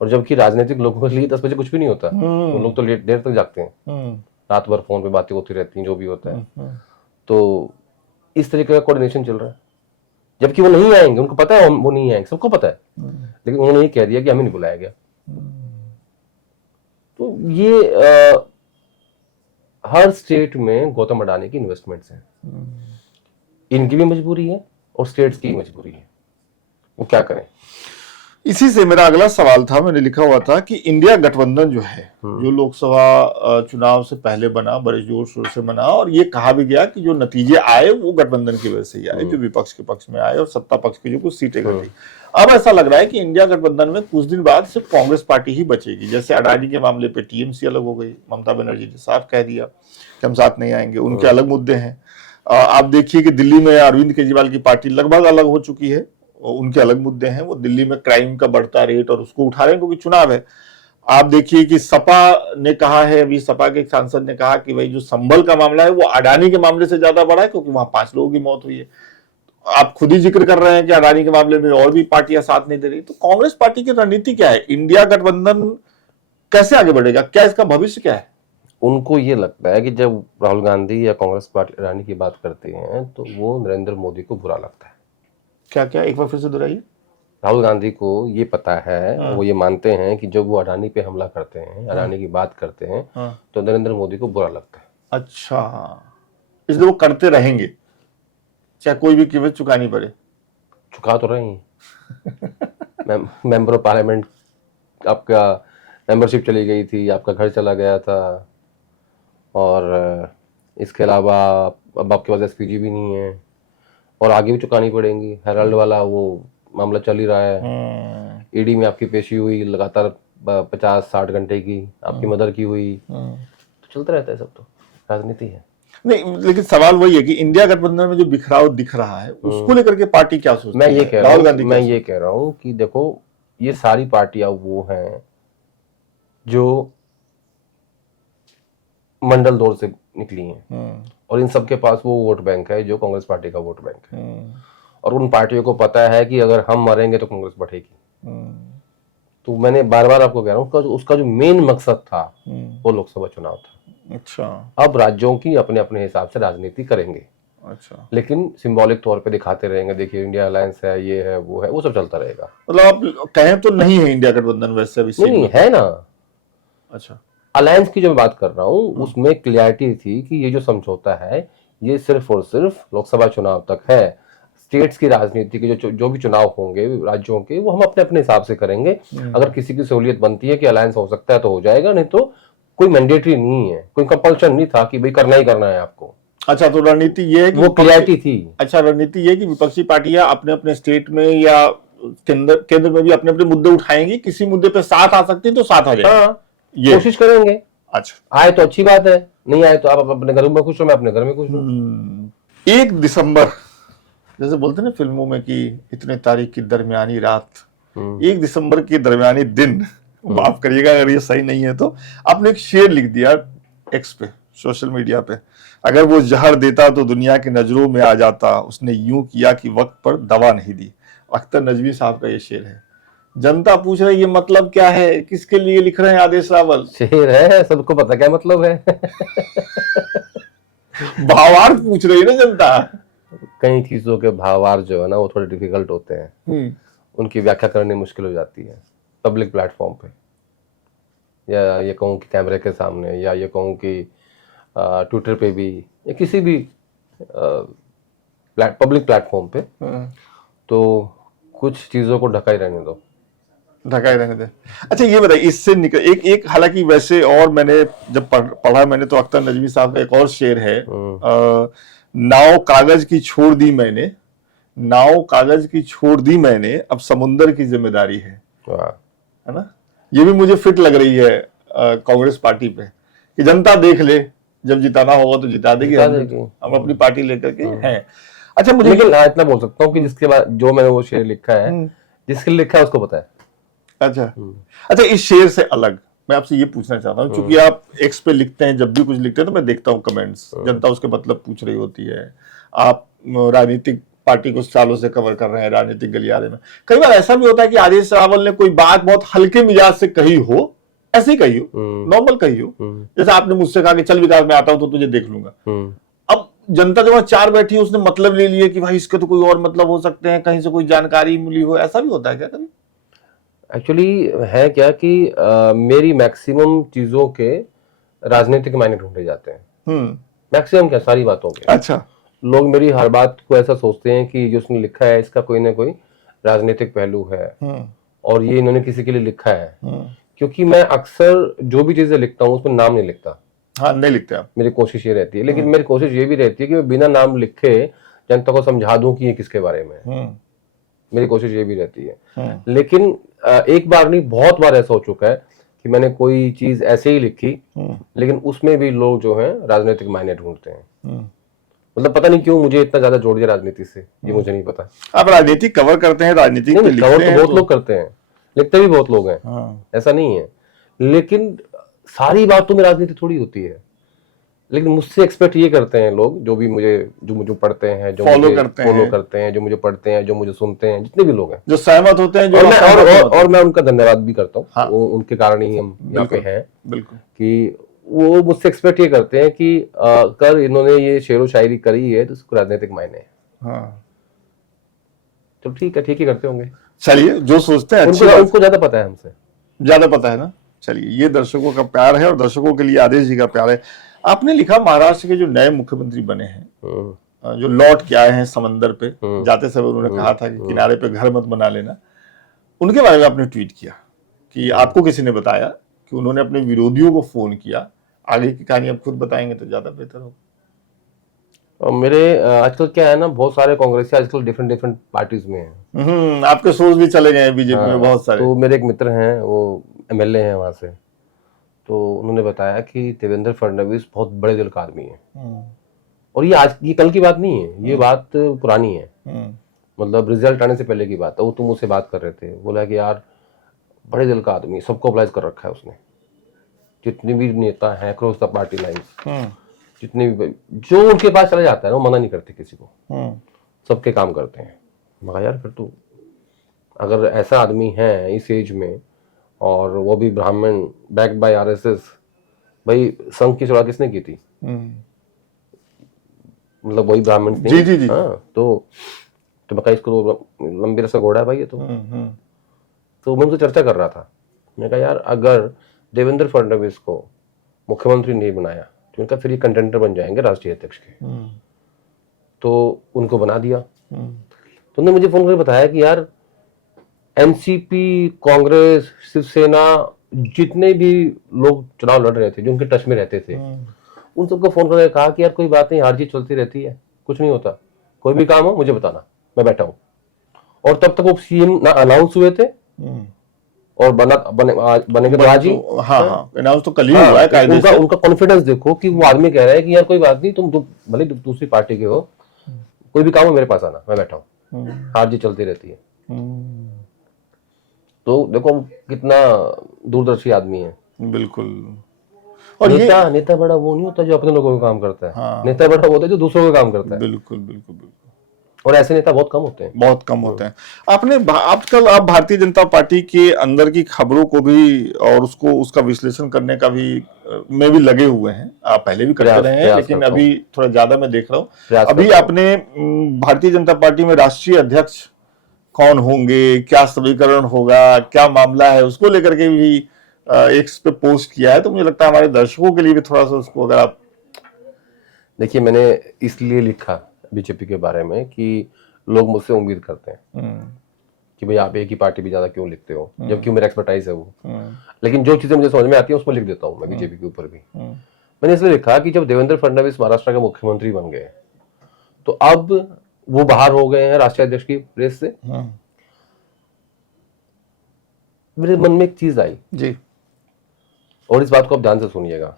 और जबकि राजनीतिक लोगों के लिए 10 बजे कुछ भी नहीं होता, वो लोग तो देर तक जागते हैं, रात भर फोन पे बातें होती रहती हैं, जो भी होता है। तो इस तरीके का कोऑर्डिनेशन चल रहा है, जबकि वो नहीं आएंगे, उनको पता है वो नहीं आएंगे, सबको पता है, लेकिन उन्होंने ये कह दिया कि हमें नहीं बुलाया गया। तो ये हर स्टेट में गौतम अडानी की इन्वेस्टमेंट्स हैं, इनकी भी मजबूरी है और स्टेट्स की मजबूरी है, वो क्या करें। इसी से मेरा अगला सवाल था, मैंने लिखा हुआ था कि इंडिया गठबंधन जो है, जो लोकसभा चुनाव से पहले बना, बड़े जोर शोर से बना, और ये कहा भी गया कि जो नतीजे आए वो गठबंधन की वजह से ही आए, जो विपक्ष के पक्ष में आए और सत्ता पक्ष की जो कुछ सीटें घटी। अब ऐसा लग रहा है कि इंडिया गठबंधन में कुछ दिन बाद सिर्फ कांग्रेस पार्टी ही बचेगी। जैसे अडानी के मामले पे टीएमसी अलग हो गई, ममता बनर्जी ने साफ कह दिया कि हम साथ नहीं आएंगे, उनके अलग मुद्दे हैं। आप देखिए कि दिल्ली में अरविंद केजरीवाल की पार्टी लगभग अलग हो चुकी है, उनके अलग मुद्दे हैं। वो दिल्ली में क्राइम का बढ़ता रेट और उसको उठा रहे हैं क्योंकि चुनाव है। आप देखिए कि सपा ने कहा है, अभी सपा के एक सांसद ने कहा कि भाई जो संभल का मामला है वो अडानी के मामले से ज्यादा बड़ा है, क्योंकि वहां 5 लोगों की मौत हुई है। आप खुद ही जिक्र कर रहे हैं कि अडानी के मामले में और भी पार्टियां साथ नहीं दे रही। तो कांग्रेस पार्टी की रणनीति क्या है? इंडिया गठबंधन कैसे आगे बढ़ेगा? क्या इसका भविष्य क्या है? उनको ये लगता है कि जब राहुल गांधी या कांग्रेस पार्टी अडानी की बात करते हैं तो वो नरेंद्र मोदी को बुरा लगता है। क्या क्या, एक बार फिर से दोहराइए। राहुल गांधी को ये पता है, हाँ। वो ये मानते हैं कि जब वो अडानी पे हमला करते हैं, अडानी की बात करते हैं, हाँ। तो नरेंद्र मोदी को बुरा लगता है। अच्छा, इसलिए वो करते रहेंगे चाहे कोई भी कीमत चुकानी पड़े। चुका तो रहे हैं। मेंबर ऑफ पार्लियामेंट, आपका मेंबरशिप चली गई थी, आपका घर चला गया था, और इसके अलावा अब आपके पास एसपीजी भी नहीं है, और आगे भी चुकानी पड़ेंगी। हेराल्ड वाला वो मामला चल ही रहा है, ईडी में आपकी पेशी हुई लगातार 50-60 घंटे की, आपकी मदर की हुई, तो चलता रहता है सब, तो राजनीति है। नहीं, लेकिन सवाल वही है कि इंडिया गठबंधन में जो बिखराव दिख रहा है उसको लेकर के पार्टी क्या सोचती मैं है? ये कह रहा राहुल हूँ, गांधी मैं क्या ये कह रहा हूँ कि देखो, ये सारी पार्टियां वो हैं जो मंडल दौर से निकली हैं, और इन सब के पास वो वोट बैंक है जो कांग्रेस पार्टी का वोट बैंक है, और उन पार्टियों को पता है कि अगर हम मरेंगे तो कांग्रेस बढ़ेगी। तो मैंने बार बार आपको कह रहा हूँ, उसका जो मेन मकसद था वो लोकसभा चुनाव था। अच्छा, अब राज्यों की अपने अपने हिसाब से राजनीति करेंगे, अच्छा, लेकिन सिंबॉलिक तौर पे दिखाते रहेंगे, देखिए इंडिया अलायंस है, ये है, वो है, वो सब चलता रहेगा। मतलब आप कहें तो नहीं है इंडिया गठबंधन वैसे अभी नहीं, नहीं है ना। अच्छा, अलायंस की जो मैं बात कर रहा हूँ उसमें क्लियरिटी थी कि ये जो समझौता है ये सिर्फ और सिर्फ लोकसभा चुनाव तक है। स्टेट्स की राजनीति के जो भी चुनाव होंगे राज्यों के, वो हम अपने अपने हिसाब से करेंगे। अगर किसी की सहूलियत बनती है कि अलायंस हो सकता है तो हो जाएगा, नहीं तो कोई मैंडेटरी नहीं है, कोई कंपल्शन नहीं था कि भाई करना ही करना है आपको। अच्छा, तो रणनीति ये है कि वो क्लियरिटी थी। अच्छा, रणनीति ये है कि विपक्षी पार्टियां अपने अपने स्टेट में या केंद्र में भी अपने अपने मुद्दे उठाएंगी, किसी मुद्दे पे साथ आ सकती है तो साथ आ जाए, ये कोशिश करेंगे। अच्छा, आए तो अच्छी बात है, नहीं आए तो आप अपने घर में खुश हो, मैं अपने घर में खुश हूँ। 1 दिसंबर जैसे बोलते हैं ना फिल्मों में कि इतने तारीख की दरमियानी रात, 1 दिसंबर के दरमियानी दिन, माफ करिएगा अगर ये सही नहीं है तो, आपने एक शेर लिख दिया एक्स पे, सोशल मीडिया पे, अगर वो जहर देता तो दुनिया की नजरों में आ जाता, उसने यूं किया कि वक्त पर दवा नहीं दी। अख्तर नजमी साहब का ये शेर है। जनता पूछ रही है ये मतलब क्या है, किसके लिए लिख रहे हैं आदेश रावल? शेर है, सबको पता क्या मतलब है। भावार्थ पूछ रही है ना जनता। कई चीजों के भावार्थ जो है ना वो थोड़े डिफिकल्ट होते हैं, उनकी व्याख्या करनी मुश्किल हो जाती है पब्लिक प्लेटफॉर्म पे, या ये कहूँ कि कैमरे के सामने, या ये कहूँ कि ट्विटर पे भी, या किसी भी पब्लिक प्लेटफॉर्म पे, तो कुछ चीजों को ढका ही रहने दो, ढकाए रहने दे। अच्छा, ये बताइए, इससे निकल एक हालांकि वैसे, और मैंने जब पढ़ा मैंने तो अख्तर नजमी साहब का एक और शेर है, नाव कागज की छोड़ दी मैंने, नाव कागज की छोड़ दी मैंने, अब समुंदर की जिम्मेदारी है ना? ये भी मुझे फिट लग रही है कांग्रेस पार्टी पे कि जनता देख ले, जब जिताना होगा तो जिता देगी, हम अपनी पार्टी लेकर के हैं। अच्छा, मुझे लेकिन हाँ इतना बोल सकता हूँ कि जिसके बाद जो मैंने वो शेर लिखा है, जिसके लिए लिखा है उसको पता है। अच्छा, अच्छा, इस शेर से अलग मैं आपसे ये पूछना चाहता हूँ, क्योंकि आप एक्स पे लिखते हैं, जब भी कुछ लिखते हैं तो मैं देखता हूँ कमेंट्स, जनता उसके मतलब पूछ रही होती है, आप राजनीतिक पार्टी को सालों से कवर कर रहे हैं राजनीतिक गलियारे में, कई बार ऐसा भी होता है कि आदेश रावल ने कोई बात बहुत हल्के मिजाज से कही हो, ऐसे ही कही हो, नॉर्मल कही हो, जैसे आपने मुझसे कहा कि चल विकास में आता हूं तो तुझे देख लूंगा, अब जनता जो वहां 4 बैठी है उसने मतलब ले लिया कि भाई इसके तो कोई और मतलब हो सकते हैं, कहीं से कोई जानकारी मिली हो, ऐसा भी होता है क्या कभी? एक्चुअली है क्या कि मेरी मैक्सिमम चीजों के राजनीतिक मायने ढूंढे जाते हैं, मैक्सिमम क्या, सारी बातों के। अच्छा, लोग मेरी हर बात को ऐसा सोचते हैं कि जो उसने लिखा है इसका कोई ना कोई राजनीतिक पहलू है, और ये इन्होंने किसी के लिए लिखा है, क्योंकि मैं अक्सर जो भी चीजें लिखता हूँ उसमें नाम नहीं लिखता। हाँ, नहीं लिखते आप। मेरी कोशिश ये रहती है, लेकिन मेरी कोशिश ये भी रहती है कि मैं बिना नाम लिखे जनता को समझा दूं कि ये किसके बारे में है, मेरी कोशिश ये भी रहती है। लेकिन एक बार नहीं, बहुत बार ऐसा हो चुका है कि मैंने कोई चीज ऐसे ही लिखी, लेकिन उसमें भी लोग जो है राजनीतिक मायने ढूंढते हैं। मतलब पता नहीं क्यों मुझे इतना ज्यादा जोड़ दिया राजनीति से, ये मुझे नहीं पता। आप राजनीति कवर करते हैं, राजनीति कवर तो बहुत लोग करते हैं, लिखते भी बहुत लोग हैं, ऐसा नहीं है, लेकिन सारी बातों में राजनीति थोड़ी होती है। लेकिन मुझसे एक्सपेक्ट ये करते हैं लोग, जो मुझे पढ़ते हैं, जो फॉलो करते हैं, जो मुझे पढ़ते हैं, जो मुझे सुनते हैं, जितने भी लोग हैं, जो सहमत होते हैं, और मैं उनका धन्यवाद भी करता हूँ। उनके कारण ही हम यहाँ पे हैं, बिल्कुल, कि वो मुझसे एक्सपेक्ट ये करते हैं कि कर इन्होंने ये शेरो शायरी करी है तो उसको राजनीतिक मायने है। हाँ तो ठीक ही करते होंगे। चलिए, जो सोचते हैं अच्छी उनको बात, उनको ज्यादा पता है हमसे। ज्यादा पता है ना। चलिए, ये दर्शकों का प्यार है और दर्शकों के लिए आदेश जी का प्यार है। आपने लिखा महाराष्ट्र के जो नए मुख्यमंत्री बने हैं, जो लौट के आए हैं समंदर पे, जाते समय उन्होंने कहा था कि किनारे पे घर मत बना लेना, उनके बारे में आपने ट्वीट किया कि आपको किसी ने बताया कि उन्होंने अपने विरोधियों को फोन किया। आगे की कहानी आप खुद बताएंगे तो ज्यादा बेहतर होगा। और मेरे आजकल क्या है ना, बहुत सारे कांग्रेसी आजकल डिफरेंट डिफरेंट पार्टीज में हैं। आपके सोर्स भी चले गए हैं बीजेपी में बहुत सारे। तो मेरे एक मित्र हैं, वो एमएलए हैं वहां से, तो उन्होंने बताया कि देवेंद्र फडणवीस बहुत बड़े दिल का आदमी है। और ये कल की बात नहीं है, ये बात पुरानी है, मतलब रिजल्ट आने से पहले की बात है। वो तुम मुझसे बात कर रहे थे, बोला कि यार बड़े दिल का आदमी, सबको अप्लाइज कर रखा है उसने, जितने भी नेता हैं अक्रॉस द पार्टी लाइंस, जितने भी जो उनके पास चला जाता है वो मना नहीं करते किसी को, सबके काम करते हैं। मगर यार फिर तो अगर ऐसा आदमी है इस एज में, और वो भी ब्राह्मण, बैक बाय आरएसएस, भाई संघ की शुरुआत किसने की थी? मतलब वही ब्राह्मण जी जी जी। हाँ, तो मैं कहा इसको लंबी रसा घोड़ा है भाई ये तो। तो मैं उनसे चर्चा कर रहा था, मैंने कहा यार अगर देवेंद्र फडणवीस को मुख्यमंत्री नहीं बनाया तो उनका फिर ये कंटेंडर बन जाएंगे राष्ट्रीय अध्यक्ष के। तो उनको बना दिया। तो उन्होंने मुझे फोन करके बताया कि यार एनसीपी, कांग्रेस, शिवसेना, जितने भी लोग चुनाव लड़ रहे थे, जो उनके टच में रहते थे, उन सबको फोन करके कहा कि यार कोई बात नहीं, हार जीत चलती रहती है, कुछ नहीं होता, कोई भी काम हो मुझे बताना, मैं बैठा हूं। और तब तक वो सीएम ना अनाउंस हुए थे और बनेंगे तो आज ही। हाँ, अनाउंस तो कल ही हुआ है कायदे से। उनका कॉन्फिडेंस देखो कि वो आदमी कह रहा है कि यार कोई बात नहीं, तुम भले दूसरी पार्टी के हो, कोई भी काम हो मेरे पास आना, मैं बैठा हूँ, हार जीत चलती रहती है। तो देखो कितना दूरदर्शी आदमी है। बिल्कुल। और नेता बड़ा वो नहीं होता जो अपने लोगों का काम करता है। हाँ। नेता बड़ा होता है जो दूसरों का काम करता है। बिल्कुल बिल्कुल बिल्कुल। और ऐसे नेता बहुत कम होते हैं, बहुत कम होते हैं। आपने आजकल आप भारतीय जनता पार्टी के अंदर की खबरों को भी और उसका विश्लेषण करने का भी में भी लगे हुए हैं। आप पहले भी करते रहे हैं, लेकिन अभी थोड़ा ज्यादा मैं देख रहा हूँ। अभी आपने भारतीय जनता पार्टी में राष्ट्रीय अध्यक्ष कौन होंगे, क्या समीकरण होगा, क्या मामला है, उसको लेकर के भी एक पे पोस्ट किया है। तो मुझे लगता है हमारे दर्शकों के लिए भी थोड़ा सा उसको अगर आप देखिए, मैंने इसलिए लिखा बीजेपी के बारे में कि लोग मुझसे उम्मीद करते हैं कि भाई आप एक ही पार्टी भी ज्यादा क्यों लिखते हो, जबकि मेरा एक्सपर्टाइज है वो। लेकिन जो चीजें मुझे समझ में आती है उसमें लिख देता हूँ मैं बीजेपी के ऊपर भी। मैंने इसलिए लिखा कि जब देवेंद्र फडणवीस महाराष्ट्र के मुख्यमंत्री बन गए तो अब वो बाहर हो गए हैं राष्ट्रीय अध्यक्ष की रेस से। मेरे मन में एक चीज आई जी, और इस बात को आप ध्यान से सुनिएगा।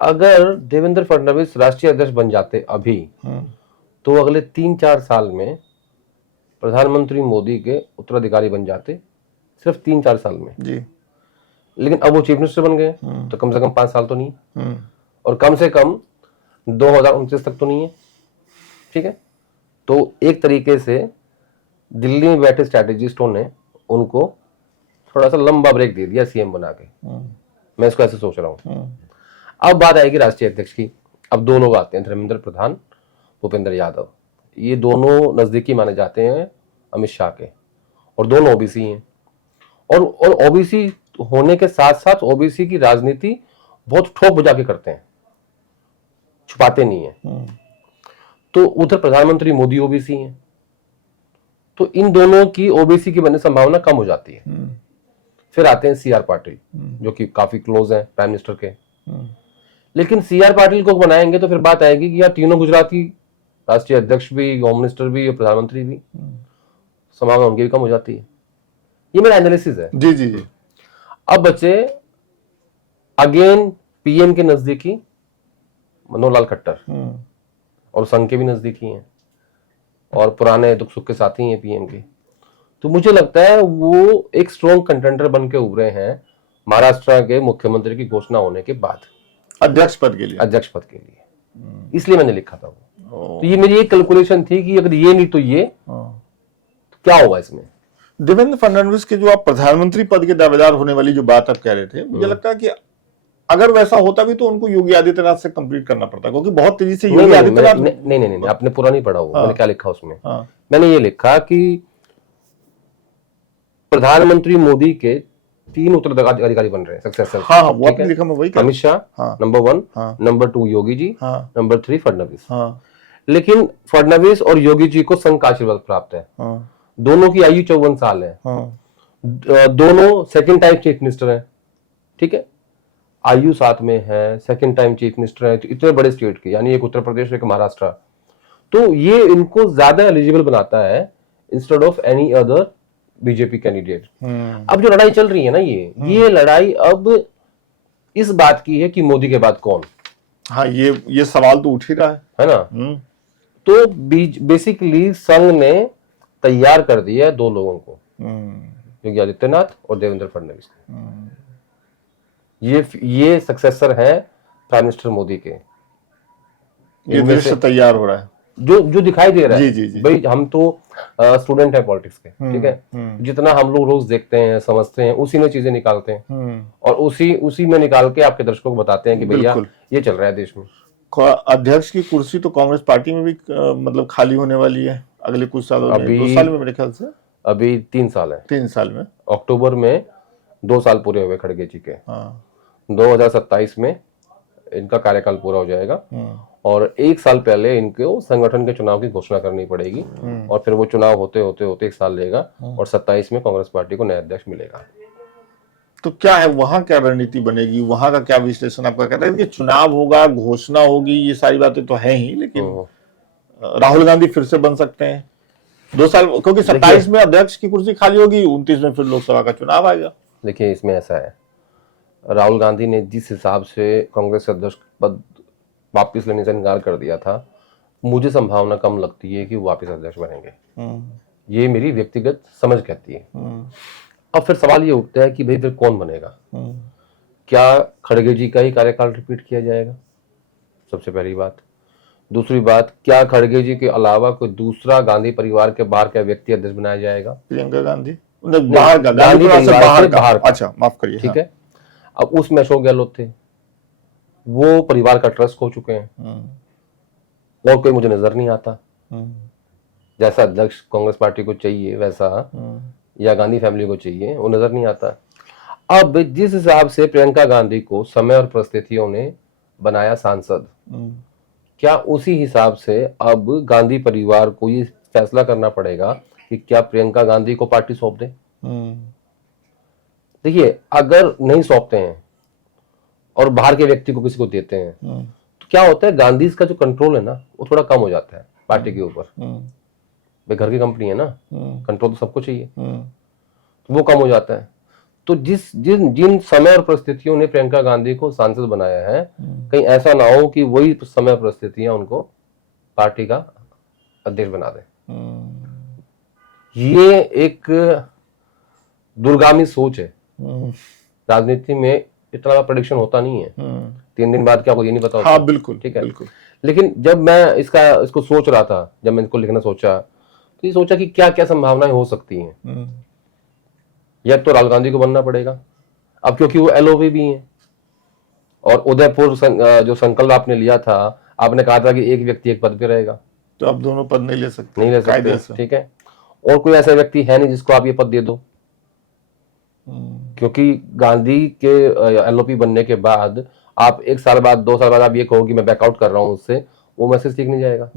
अगर देवेंद्र फडणवीस राष्ट्रीय अध्यक्ष बन जाते अभी, तो अगले 3-4 साल में प्रधानमंत्री मोदी के उत्तराधिकारी बन जाते, सिर्फ 3-4 साल में जी। लेकिन अब वो चीफ मिनिस्टर बन गए, तो कम से कम 5 साल तो नहीं, और कम से कम 2029 तक तो नहीं है। ठीक है, तो एक तरीके से दिल्ली में बैठे स्ट्रैटेजिस्टों ने उनको थोड़ा सा लंबा ब्रेक दे दिया सीएम बना के। मैं इसको ऐसे सोच रहा हूँ। अब बात आएगी राष्ट्रीय अध्यक्ष की। अब 2 लोग आते हैं, धर्मेंद्र प्रधान, भूपेंद्र यादव। ये दोनों नजदीकी माने जाते हैं अमित शाह के, और दोनों ओबीसी हैं। और ओबीसी होने के साथ साथ ओबीसी की राजनीति बहुत ठोक बजा के करते हैं, छुपाते नहीं है। तो उधर प्रधानमंत्री मोदी ओबीसी हैं, तो इन दोनों की ओबीसी की बनने की संभावना कम हो जाती है। फिर आते हैं सीआर पाटिल, जो कि काफी क्लोज है प्राइम मिनिस्टर के। लेकिन सीआर पाटिल को बनाएंगे तो फिर बात आएगी कि यार तीनों गुजराती, राष्ट्रीय अध्यक्ष भी, होम मिनिस्टर भी और प्रधानमंत्री भी, संभावना उनकी भी कम हो जाती है। ये मेरा एनालिसिस है। जी जी जी। अब बचे अगेन पीएम के नजदीकी मनोहर लाल खट्टर, और संघ के भी नजदीकी हैं, और पुराने दुख सुख के साथी हैं पीएम के। तो मुझे लगता है वो एक स्ट्रॉन्ग कंटेंडर बन के उभरे हैं महाराष्ट्र के मुख्यमंत्री की घोषणा होने के बाद, अध्यक्ष पद के लिए। इसलिए मैंने लिखा था वो। तो ये मेरी एक कैलकुलेशन थी कि अगर ये नहीं तो ये, तो क्या होगा इसमें। देवेंद्र फडणवीस के जो आप प्रधानमंत्री पद के दावेदार होने वाली जो बात आप कह रहे थे, मुझे लगता है कि अगर वैसा होता भी तो उनको योगी आदित्यनाथ से कंप्लीट करना पड़ता, क्योंकि बहुत तेजी से नहीं योगी नहीं आदित्यनाथ नहीं नहीं नहीं, आपने पूरा नहीं पढ़ा हुआ। मैंने क्या लिखा उसमें, हाँ मैंने ये लिखा कि प्रधानमंत्री मोदी के 3 उत्तराधिकारी बन रहे हैं, सक्सेसर। हाँ वो आपने लिखा, मैं वही कह अमित शाह हाँ नंबर 1, हाँ नंबर 2 योगी जी, हाँ नंबर 3 फडणवीस। हाँ लेकिन फडणवीस और योगी जी को संघ का आशीर्वाद प्राप्त है। हाँ दोनों की आयु 54 साल है। हाँ दोनों सेकंड टाइम चीफ मिनिस्टर हैं, ठीक है, आयु साथ में है, सेकंड टाइम चीफ मिनिस्टर है, तो इतने बड़े स्टेट के, यानी एक उत्तर प्रदेश एक महाराष्ट्र, तो ये इनको ज्यादा एलिजिबल बनाता है instead of any other BJP candidate. अब जो लड़ाई चल रही है ना, ये लड़ाई अब इस बात की है कि मोदी के बाद कौन। हाँ ये सवाल तो उठ ही रहा है ना। तो बेसिकली संघ ने तैयार कर दिया है 2 लोगों को, योगी आदित्यनाथ और देवेंद्र फडणवीस को। ये सक्सेसर है प्राइम मिनिस्टर मोदी के। ये दृश्य तैयार हो रहा है, जो दिखाई दे रहा है। जी। भाई हम तो स्टूडेंट है पॉलिटिक्स के, ठीक है, जितना हम लोग रोज देखते हैं समझते हैं उसी में चीजें निकालते हैं, और उसी में निकाल के आपके दर्शकों को बताते हैं कि भैया ये चल रहा है देश में। अध्यक्ष की कुर्सी तो कांग्रेस पार्टी में भी मतलब खाली होने वाली है अगले कुछ सालों में, 2 साल में मेरे ख्याल से। अभी 3 साल है, 3 साल में, अक्टूबर में 2 साल पूरे हुए खड़गे जी के। हाँ 2027 में इनका कार्यकाल पूरा हो जाएगा, और 1 साल पहले इनको संगठन के चुनाव की घोषणा करनी पड़ेगी, और फिर वो चुनाव होते होते 1 साल लेगा, और 27 में कांग्रेस पार्टी को नया अध्यक्ष मिलेगा। तो क्या है वहां, क्या रणनीति बनेगी, वहां का क्या विश्लेषण आपका कहता है कि चुनाव होगा, घोषणा होगी, ये सारी बातें तो है ही, लेकिन राहुल गांधी फिर से बन सकते हैं 2 साल, क्योंकि 27 में अध्यक्ष की कुर्सी खाली होगी, 29 में फिर लोकसभा का चुनाव आएगा। देखिए इसमें ऐसा है, राहुल गांधी ने जिस हिसाब से कांग्रेस अध्यक्ष पद वापिस लेने से इनकार कर दिया था, मुझे संभावना कम लगती है कि वो वापिस अध्यक्ष बनेंगे। ये मेरी व्यक्तिगत समझ कहती है। अब फिर सवाल ये उठता है कि भाई फिर कौन बनेगा। क्या खड़गे जी का ही कार्यकाल रिपीट किया जाएगा, सबसे पहली बात। दूसरी बात, क्या खड़गे जी के अलावा कोई दूसरा गांधी परिवार के बाहर का व्यक्ति अध्यक्ष बनाया जाएगा? प्रियंका गांधी बाहर का, गांधी परिवार से बाहर का। अच्छा माफ करिए, ठीक है। अब उसमें अशोक गहलोत थे, वो परिवार का ट्रस्ट खो चुके हैं, और कोई मुझे नजर नहीं आता जैसा अध्यक्ष कांग्रेस पार्टी को चाहिए वैसा, या गांधी फैमिली को चाहिए, वो नजर नहीं आता। अब जिस हिसाब से प्रियंका गांधी को समय और परिस्थितियों ने बनाया सांसद, क्या उसी हिसाब से अब गांधी परिवार को ये फैसला करना पड़ेगा कि क्या प्रियंका गांधी को पार्टी सौंप दे? देखिए अगर नहीं सौंपते हैं और बाहर के व्यक्ति को किसी को देते हैं, तो क्या होता है, गांधी का जो कंट्रोल है ना वो थोड़ा कम हो जाता है पार्टी के ऊपर। भाई घर की कंपनी है ना, कंट्रोल तो सबको चाहिए, तो वो कम हो जाता है। तो जिन समय और परिस्थितियों ने प्रियंका गांधी को सांसद बनाया है, कहीं ऐसा ना हो कि वही समय परिस्थितियां उनको पार्टी का अध्यक्ष बना दे। ये एक दूरगामी सोच है। राजनीति में इतना बड़ा प्रेडिक्शन होता नहीं है, 3 दिन बाद क्या होगा ये नहीं पता होता। हाँ बिल्कुल, ठीक है, बिल्कुल। लेकिन जब मैं इसको सोच रहा था, जब मैं इसको लिखना सोचा, तो ये सोचा कि क्या क्या संभावनाएं हो सकती हैं। या तो राहुल गांधी को बनना पड़ेगा, अब क्योंकि वो एलओपी भी हैं, और उदयपुर जो संकल्प आपने लिया था, आपने कहा था कि एक व्यक्ति एक पद पे रहेगा, तो आप दोनों पद नहीं ले सकते, नहीं ले सकते, ठीक है। और कोई ऐसा व्यक्ति है नहीं जिसको आप ये पद दे दो, क्योंकि गांधी के एलओपी बनने के बाद आप 1 साल बाद 2 साल बाद आप ये कहो कि मैं बैकआउट कर रहा हूं उससे, वो मैसेज ठीक नहीं जाएगा।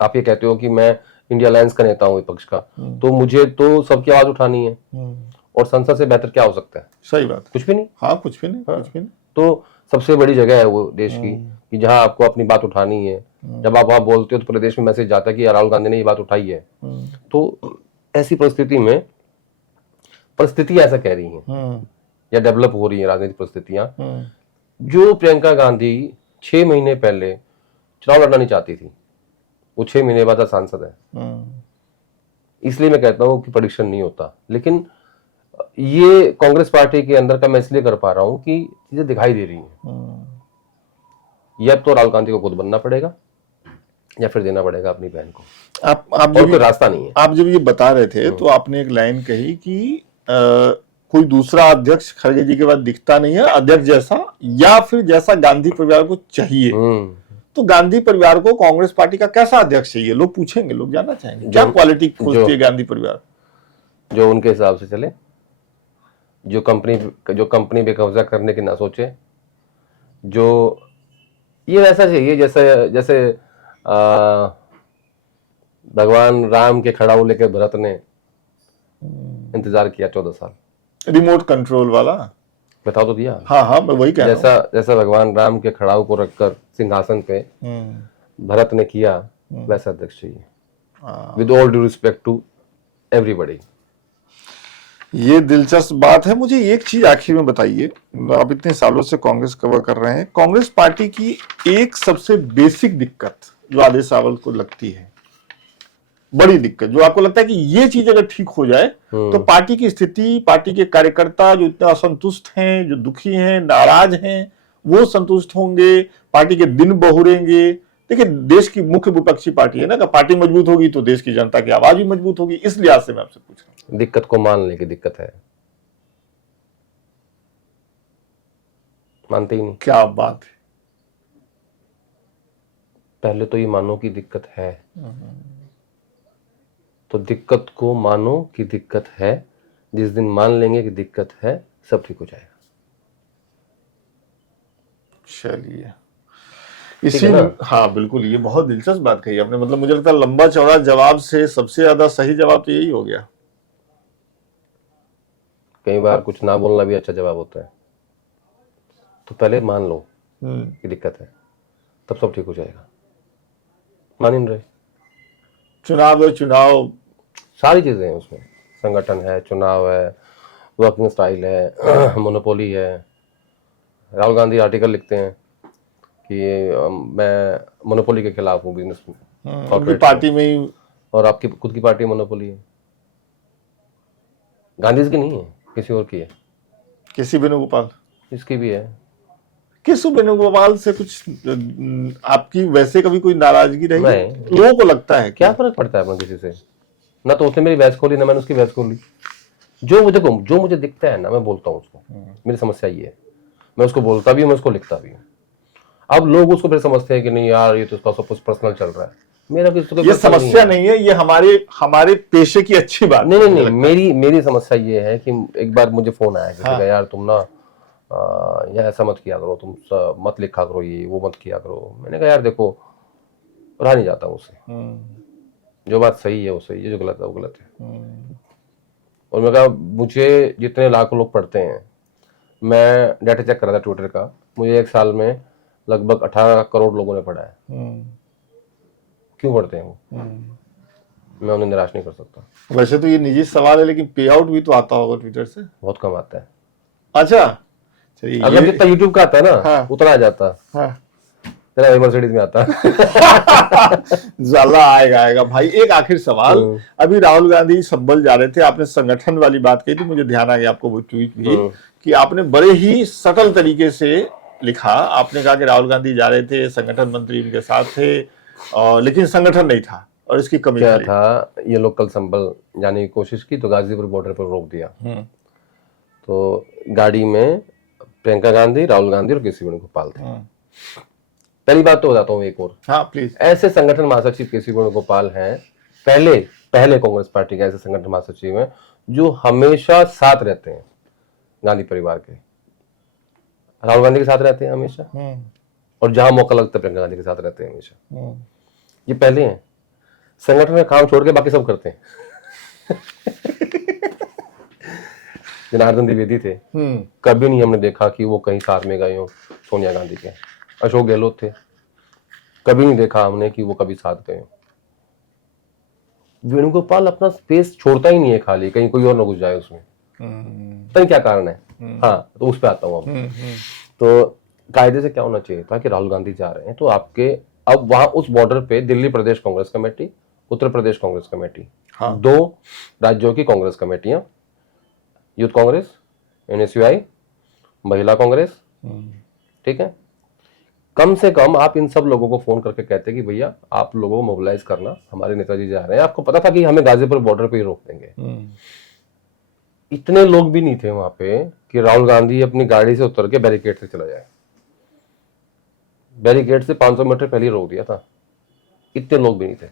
आप ये कहते हो कि मैं इंडिया अलायंस का नेता हूं विपक्ष का, तो मुझे तो सबकी आवाज उठानी है, और संसद से बेहतर क्या हो सकता है? सही बात, कुछ भी नहीं। हाँ कुछ भी नहीं, कुछ भी नहीं। तो सबसे बड़ी जगह है वो देश की, कि जहां आपको अपनी बात उठानी है। जब आप वहां बोलते हो तो पूरे देश में मैसेज जाता है कि राहुल गांधी ने ये बात उठाई है। तो ऐसी परिस्थिति में, परिस्थितियां ऐसा कह रही हैं या डेवलप हो रही है राजनीतिक परिस्थितियां, जो प्रियंका गांधी 6 महीने पहले चुनाव लड़ना नहीं चाहती थी, वो 6 महीने बाद सांसद है। इसलिए मैं कहता हूं कि प्रेडिक्शन नहीं होता, लेकिन ये कांग्रेस पार्टी के अंदर का मैं इसलिए कर पा रहा हूं कि चीजें दिखाई दे रही हैं। या तो राहुल गांधी को खुद बनना पड़ेगा, या फिर देना पड़ेगा अपनी बहन को। आप और कोई रास्ता नहीं है। आप जब ये बता रहे थे तो आपने एक लाइन कही कि कोई दूसरा अध्यक्ष खड़गे जी के बाद दिखता नहीं है अध्यक्ष जैसा, या फिर जैसा गांधी परिवार को चाहिए। तो गांधी परिवार को कांग्रेस पार्टी का कैसा अध्यक्ष चाहिए, लोग पूछेंगे, लोग जानना चाहेंगे क्या क्वालिटी खोजती है गांधी परिवार। जो उनके हिसाब से चले, जो कंपनी पे कब्जा करने की ना सोचे, जो ये वैसा चाहिए जैसे जैसे भगवान राम के खड़ाऊ लेके भरत ने इंतजार किया 14 साल, रिमोट कंट्रोल वाला। बताओ तो दिया। हाँ हाँ, मैं वही कह रहा हूं। जैसा भगवान राम के खड़ाऊ को रखकर सिंहासन पे भरत ने किया, वैसा अध्यक्ष चाहिए, with all due respect to everybody. ये दिलचस्प बात है। मुझे एक चीज आखिर में बताइए, आप इतने सालों से कांग्रेस कवर कर रहे हैं, कांग्रेस पार्टी की एक सबसे बेसिक दिक्कत जो आदेश रावल को लगती है, बड़ी दिक्कत, जो आपको लगता है कि ये चीज अगर ठीक हो जाए तो पार्टी की स्थिति, पार्टी के कार्यकर्ता जो इतना असंतुष्ट हैं, जो दुखी हैं, नाराज हैं, वो संतुष्ट होंगे, पार्टी के दिन बहुरेंगे। देखिए, देश की मुख्य विपक्षी पार्टी है ना, कि पार्टी मजबूत होगी तो देश की जनता की आवाज भी मजबूत होगी। इस लिहाज से मैं आपसे पूछ रहा हूं। दिक्कत को मानने की दिक्कत है, मानते ही नहीं। क्या बात है। पहले तो ये मानो कि दिक्कत है, तो दिक्कत को मानो कि दिक्कत है। जिस दिन मान लेंगे कि दिक्कत है, सब ठीक हो जाएगा। चलिए, इसी हाँ बिल्कुल, ये बहुत दिलचस्प बात कही आपने। मतलब मुझे लगता है लंबा चौड़ा जवाब से सबसे ज्यादा सही जवाब तो यही हो गया। कई बार कुछ ना बोलना भी अच्छा जवाब होता है। तो पहले मान लो कि दिक्कत है, तब सब ठीक हो जाएगा। मान ही नहीं रहे। चुनाव सारी चीजें हैं उसमें, संगठन है, चुनाव है, वर्किंग स्टाइल है, मोनोपोली है। राहुल गांधी आर्टिकल लिखते हैं कि मैं मोनोपोली के खिलाफ हूँ बिजनेस में, पार्टी में ही, और आपकी खुद की पार्टी मोनोपोली है। गांधी जी की नहीं है, किसी और की है। किसी वेणुगोपाल, इसकी भी है। किस वेणुगोपाल से कुछ आपकी वैसे कभी कोई नाराजगी रही? लोगों को लगता है क्या फर्क पड़ता है अपना किसी से? ना तो उसने मेरी बहस खोली, ना मैंने उसकी बहस खोली। जो मुझे दिखता है ना, मैं बोलता हूँ उसको। मेरी समस्या ये है, मैं उसको बोलता भी हूँ, मैं उसको लिखता भी हूँ। अब लोग उसको फिर समझते हैं कि नहीं यार, ये तो उसका सब कुछ पर्सनल चल रहा है। मेरा किसी को ये समस्या नहीं है, ये हमारे पेशे की अच्छी बात नहीं, मेरी समस्या ये है कि एक बार मुझे फोन आया किसी का, यार तुम ना यार ऐसा मत किया करो, तुम मत लिखा करो, ये वो मत किया करो। मैंने कहा यार देखो, रहा नहीं जाता उससे। जो बात सही है वो सही है, जो गलत है वो गलत है। और मैं कहा, मुझे जितने लाखों लोग पढ़ते हैं, मैं डाटा चेक कर रहा था ट्विटर का, मुझे एक साल में लगभग 18 करोड़ लोगों ने पढ़ा है। क्यों पढ़ते हैं वो? मैं उन्हें निराश नहीं कर सकता। वैसे तो ये निजी सवाल है, लेकिन पे आउट भी तो आता होगा ट्विटर से? बहुत कम आता है। अच्छा, अगर जितना यूट्यूब का आता है ना, उतना आ जाता। तेरा मर्सिडीज में आता। ज्यादा आएगा भाई। एक आखिर सवाल, अभी राहुल गांधी संभल जा रहे थे, आपने संगठन वाली बात कही थी, मुझे ध्यान आ गया आपको वो ट्वीट भी, कि आपने बड़े ही सटल तरीके से लिखा। आपने कहा कि राहुल गांधी जा रहे थे, संगठन मंत्री उनके साथ थे, लेकिन संगठन नहीं था और इसकी कमी क्या था, ये लोग कल संभल जाने की कोशिश की तो गाजीपुर बॉर्डर पर रोक दिया। तो गाड़ी में प्रियंका गांधी, राहुल गांधी और केसी वेणुगोपाल थे। पहली बात तो बताता हूँ एक और। हाँ प्लीज। ऐसे संगठन महासचिव केसी वेणुगोपाल हैं, पहले कांग्रेस पार्टी के ऐसे संगठन महासचिव हैं जो हमेशा साथ रहते हैं गांधी परिवार के। राहुल गांधी के साथ रहते हैं हमेशा, और जहां मौका लगता है प्रियंका गांधी के साथ रहते हैं हमेशा। ये पहले हैं, संगठन का काम छोड़ के बाकी सब करते हैं। जनार्दन द्विवेदी थे, कभी नहीं हमने देखा कि वो कहीं साथ में गए हो सोनिया गांधी के। अशोक गहलोत थे, कभी नहीं देखा हमने कि वो कभी साथ गए हो। वेणुगोपाल अपना स्पेस छोड़ता ही नहीं है खाली, कहीं कोई और न घुस जाए उसमें। तो क्या कारण है? हाँ, तो उस पर आता हूँ अब। तो कायदे से क्या होना चाहिए था कि राहुल गांधी जा रहे हैं तो आपके अब वहां उस बॉर्डर पे दिल्ली प्रदेश कांग्रेस कमेटी, उत्तर प्रदेश कांग्रेस कमेटी, दो राज्यों की कांग्रेस कमेटियां, यूथ कांग्रेस, एनएसयूआई, महिला कांग्रेस, ठीक है। कम से कम आप इन सब लोगों को फोन करके कहते कि भैया आप लोगों को मोबिलाइज करना, हमारे नेताजी जा रहे हैं। आपको पता था कि हमें गाजीपुर बॉर्डर पे ही रोक देंगे। इतने लोग भी नहीं थे वहां पे कि राहुल गांधी अपनी गाड़ी से उतर के बैरिकेड से चला जाए। बैरिकेड से 500 मीटर पहले ही रोक दिया था। इतने लोग भी नहीं थे।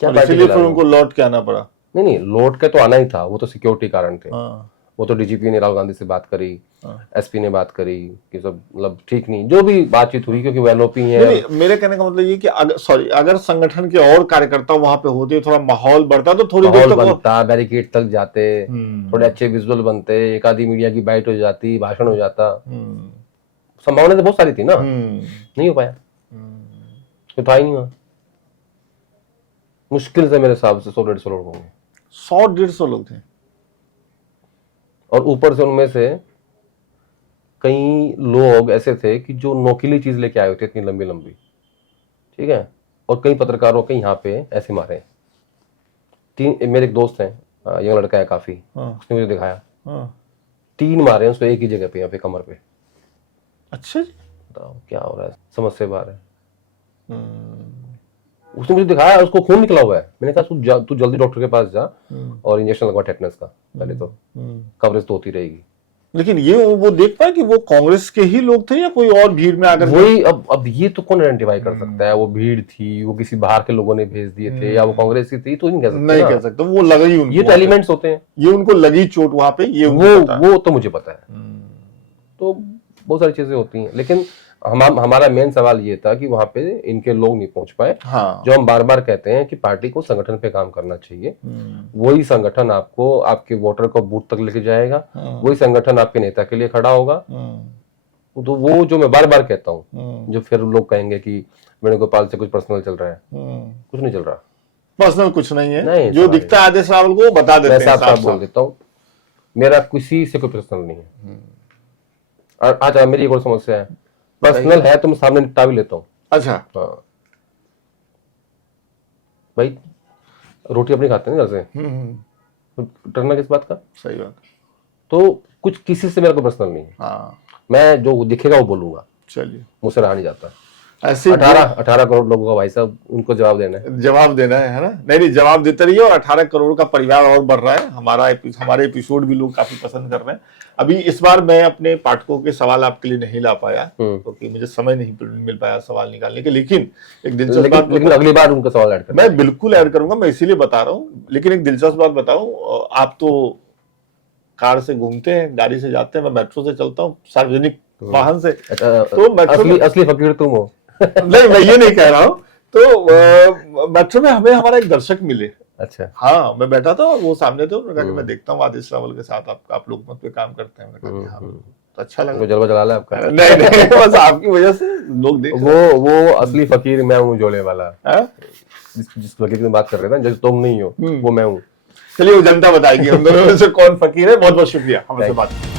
क्या और पार्टी इसीलिए चला फिर रहे हो? उनको लौट के आना पड़ा। नहीं, लौट के तो आना ही था, वो तो सिक्योरिटी कारण थे। हाँ, वो तो डीजीपी ने राहुल गांधी से बात करी, हाँ। एसपी ने बात करी कि सब मतलब ठीक नहीं, जो भी बातचीत हुई, क्योंकि वो एलओपी है। नहीं, मेरे कहने का मतलब ये कि अगर संगठन के और कार्यकर्ता वहां पे होते, थोड़ा माहौल बढ़ता तो थोड़ी देर माहौल तक बनता, बैरिकेड तक जाते, थोड़े अच्छे विजुअल बनते, एक आधी मीडिया की बाइट हो जाती, भाषण हो जाता, संभावना तो बहुत सारी थी ना। नहीं हो पाया, तो था ही नहीं वहां। मुश्किल से मेरे हिसाब से 100-150 लोग होंगे। 100-150 लोग थे। और ऊपर से उनमें से कई लोग ऐसे थे कि जो नोकीली चीज लेके आए होते, इतनी लंबी लंबी, ठीक है। और कई पत्रकारों के यहाँ पे ऐसे मारे। मेरे एक दोस्त हैं, यंग लड़का है काफी, उसने मुझे दिखाया, 3 मारे उसको एक ही जगह पे, यहाँ पे कमर पे। अच्छा जी। बताओ क्या हो रहा है, समझ से बाहर है। उसने मुझे दिखाया, उसको खून निकला हुआ है। मैंने कहा तू जल्दी डॉक्टर के पास जा और इंजेक्शन लगवा टेटनस का, पहले तो कवरेज तो होती रहेगी। लेकिन ये वो देख पाए कि वो कांग्रेस के ही लोग थे या कोई और भीड़ में आकर वही अब ये तो कौन आइडेंटिफाई कर सकता है, वो भीड़ थी, वो किसी बाहर के लोगों ने भेज दिए थे, या वो कांग्रेस की थी, तो नहीं कह सकते। नहीं कह सकते, वो लगा ही उनको। ये तो एलिमेंट्स होते हैं, ये उनको लगी चोट वहां पे, ये उनको पता है। वो तो मुझे पता है। तो बहुत सारी चीजें होती हैं, लेकिन हमारा मेन सवाल ये था कि वहां पे इनके लोग नहीं पहुंच पाए। हाँ। जो हम बार बार कहते हैं कि पार्टी को संगठन पे काम करना चाहिए, वही संगठन आपको आपके वोटर को बूथ तक लेके जाएगा, वही संगठन आपके नेता के लिए खड़ा होगा। तो वो जो मैं बार बार कहता हूँ, जो फिर लोग कहेंगे कि वेणुगोपाल से कुछ पर्सनल चल रहा है, कुछ नहीं चल रहा। पर्सनल कुछ नहीं है, नहीं, जो दिखता है आदेश रावल को वो बता देते हैं। साफ बोल देता हूँ, मेरा किसी से कोई पर्सनल नहीं है। और अच्छा, मेरी एक और समस्या है, पर्सनल है तो मैं सामने निपटा भी लेता हूँ। अच्छा। हाँ भाई, रोटी अपनी खाते हैं घर से, डरना किस बात का। सही बात। तो कुछ किसी से मेरा कोई पर्सनल नहीं है। हाँ। मैं जो दिखेगा वो बोलूंगा, चलिए, मुझसे रहा नहीं जाता। ऐसे 18 करोड़ लोगों का भाई साहब, उनको जवाब देना है। जवाब देना है ना। नहीं, जवाब देते रहिए। और 18 करोड़ का परिवार और बढ़ रहा है। हमारे एपिसोड भी लोग काफी पसंद कर रहे हैं। अभी इस बार मैं अपने पाठकों के सवाल आपके लिए नहीं ला पाया, क्योंकि मुझे समय नहीं मिल पाया सवाल निकालने के। लेकिन एक दिलचस्प बात, लेकिन अगली बार उनका सवाल ऐड करना। मैं बिल्कुल ऐड करूंगा, मैं इसीलिए बता रहा हूँ। लेकिन एक दिलचस्प बात बताऊं, आप तो कार से घूमते हैं, गाड़ी से जाते हैं, मैं मेट्रो से चलता हूँ, सार्वजनिक वाहन से। तो मेट्रो असली फकीर तुम हो। नहीं, मैं ये नहीं कह रहा हूँ। तो मेट्रो में हमें हमारा एक दर्शक मिले। अच्छा। हाँ, मैं बैठा था और वो सामने थे। उन्होंने कहा कि मैं देखता हूँ आदेश रावल के साथ आप लोग मत पे काम करते हैं। मैंने कहा कि हाँ, तो अच्छा लगा। जलवा जला है आपका। नहीं, बस आपकी वजह से लोग देख। वो असली फकीर मैं हूँ, जोड़े वाला। जिस फकीर की बात कर रहे थे ना, जैसे तुम नहीं हो, वो मैं हूँ। चलिए, वो जनता बताएगी हम दोनों में से कौन फकीर है। बहुत बहुत शुक्रिया हमसे बात।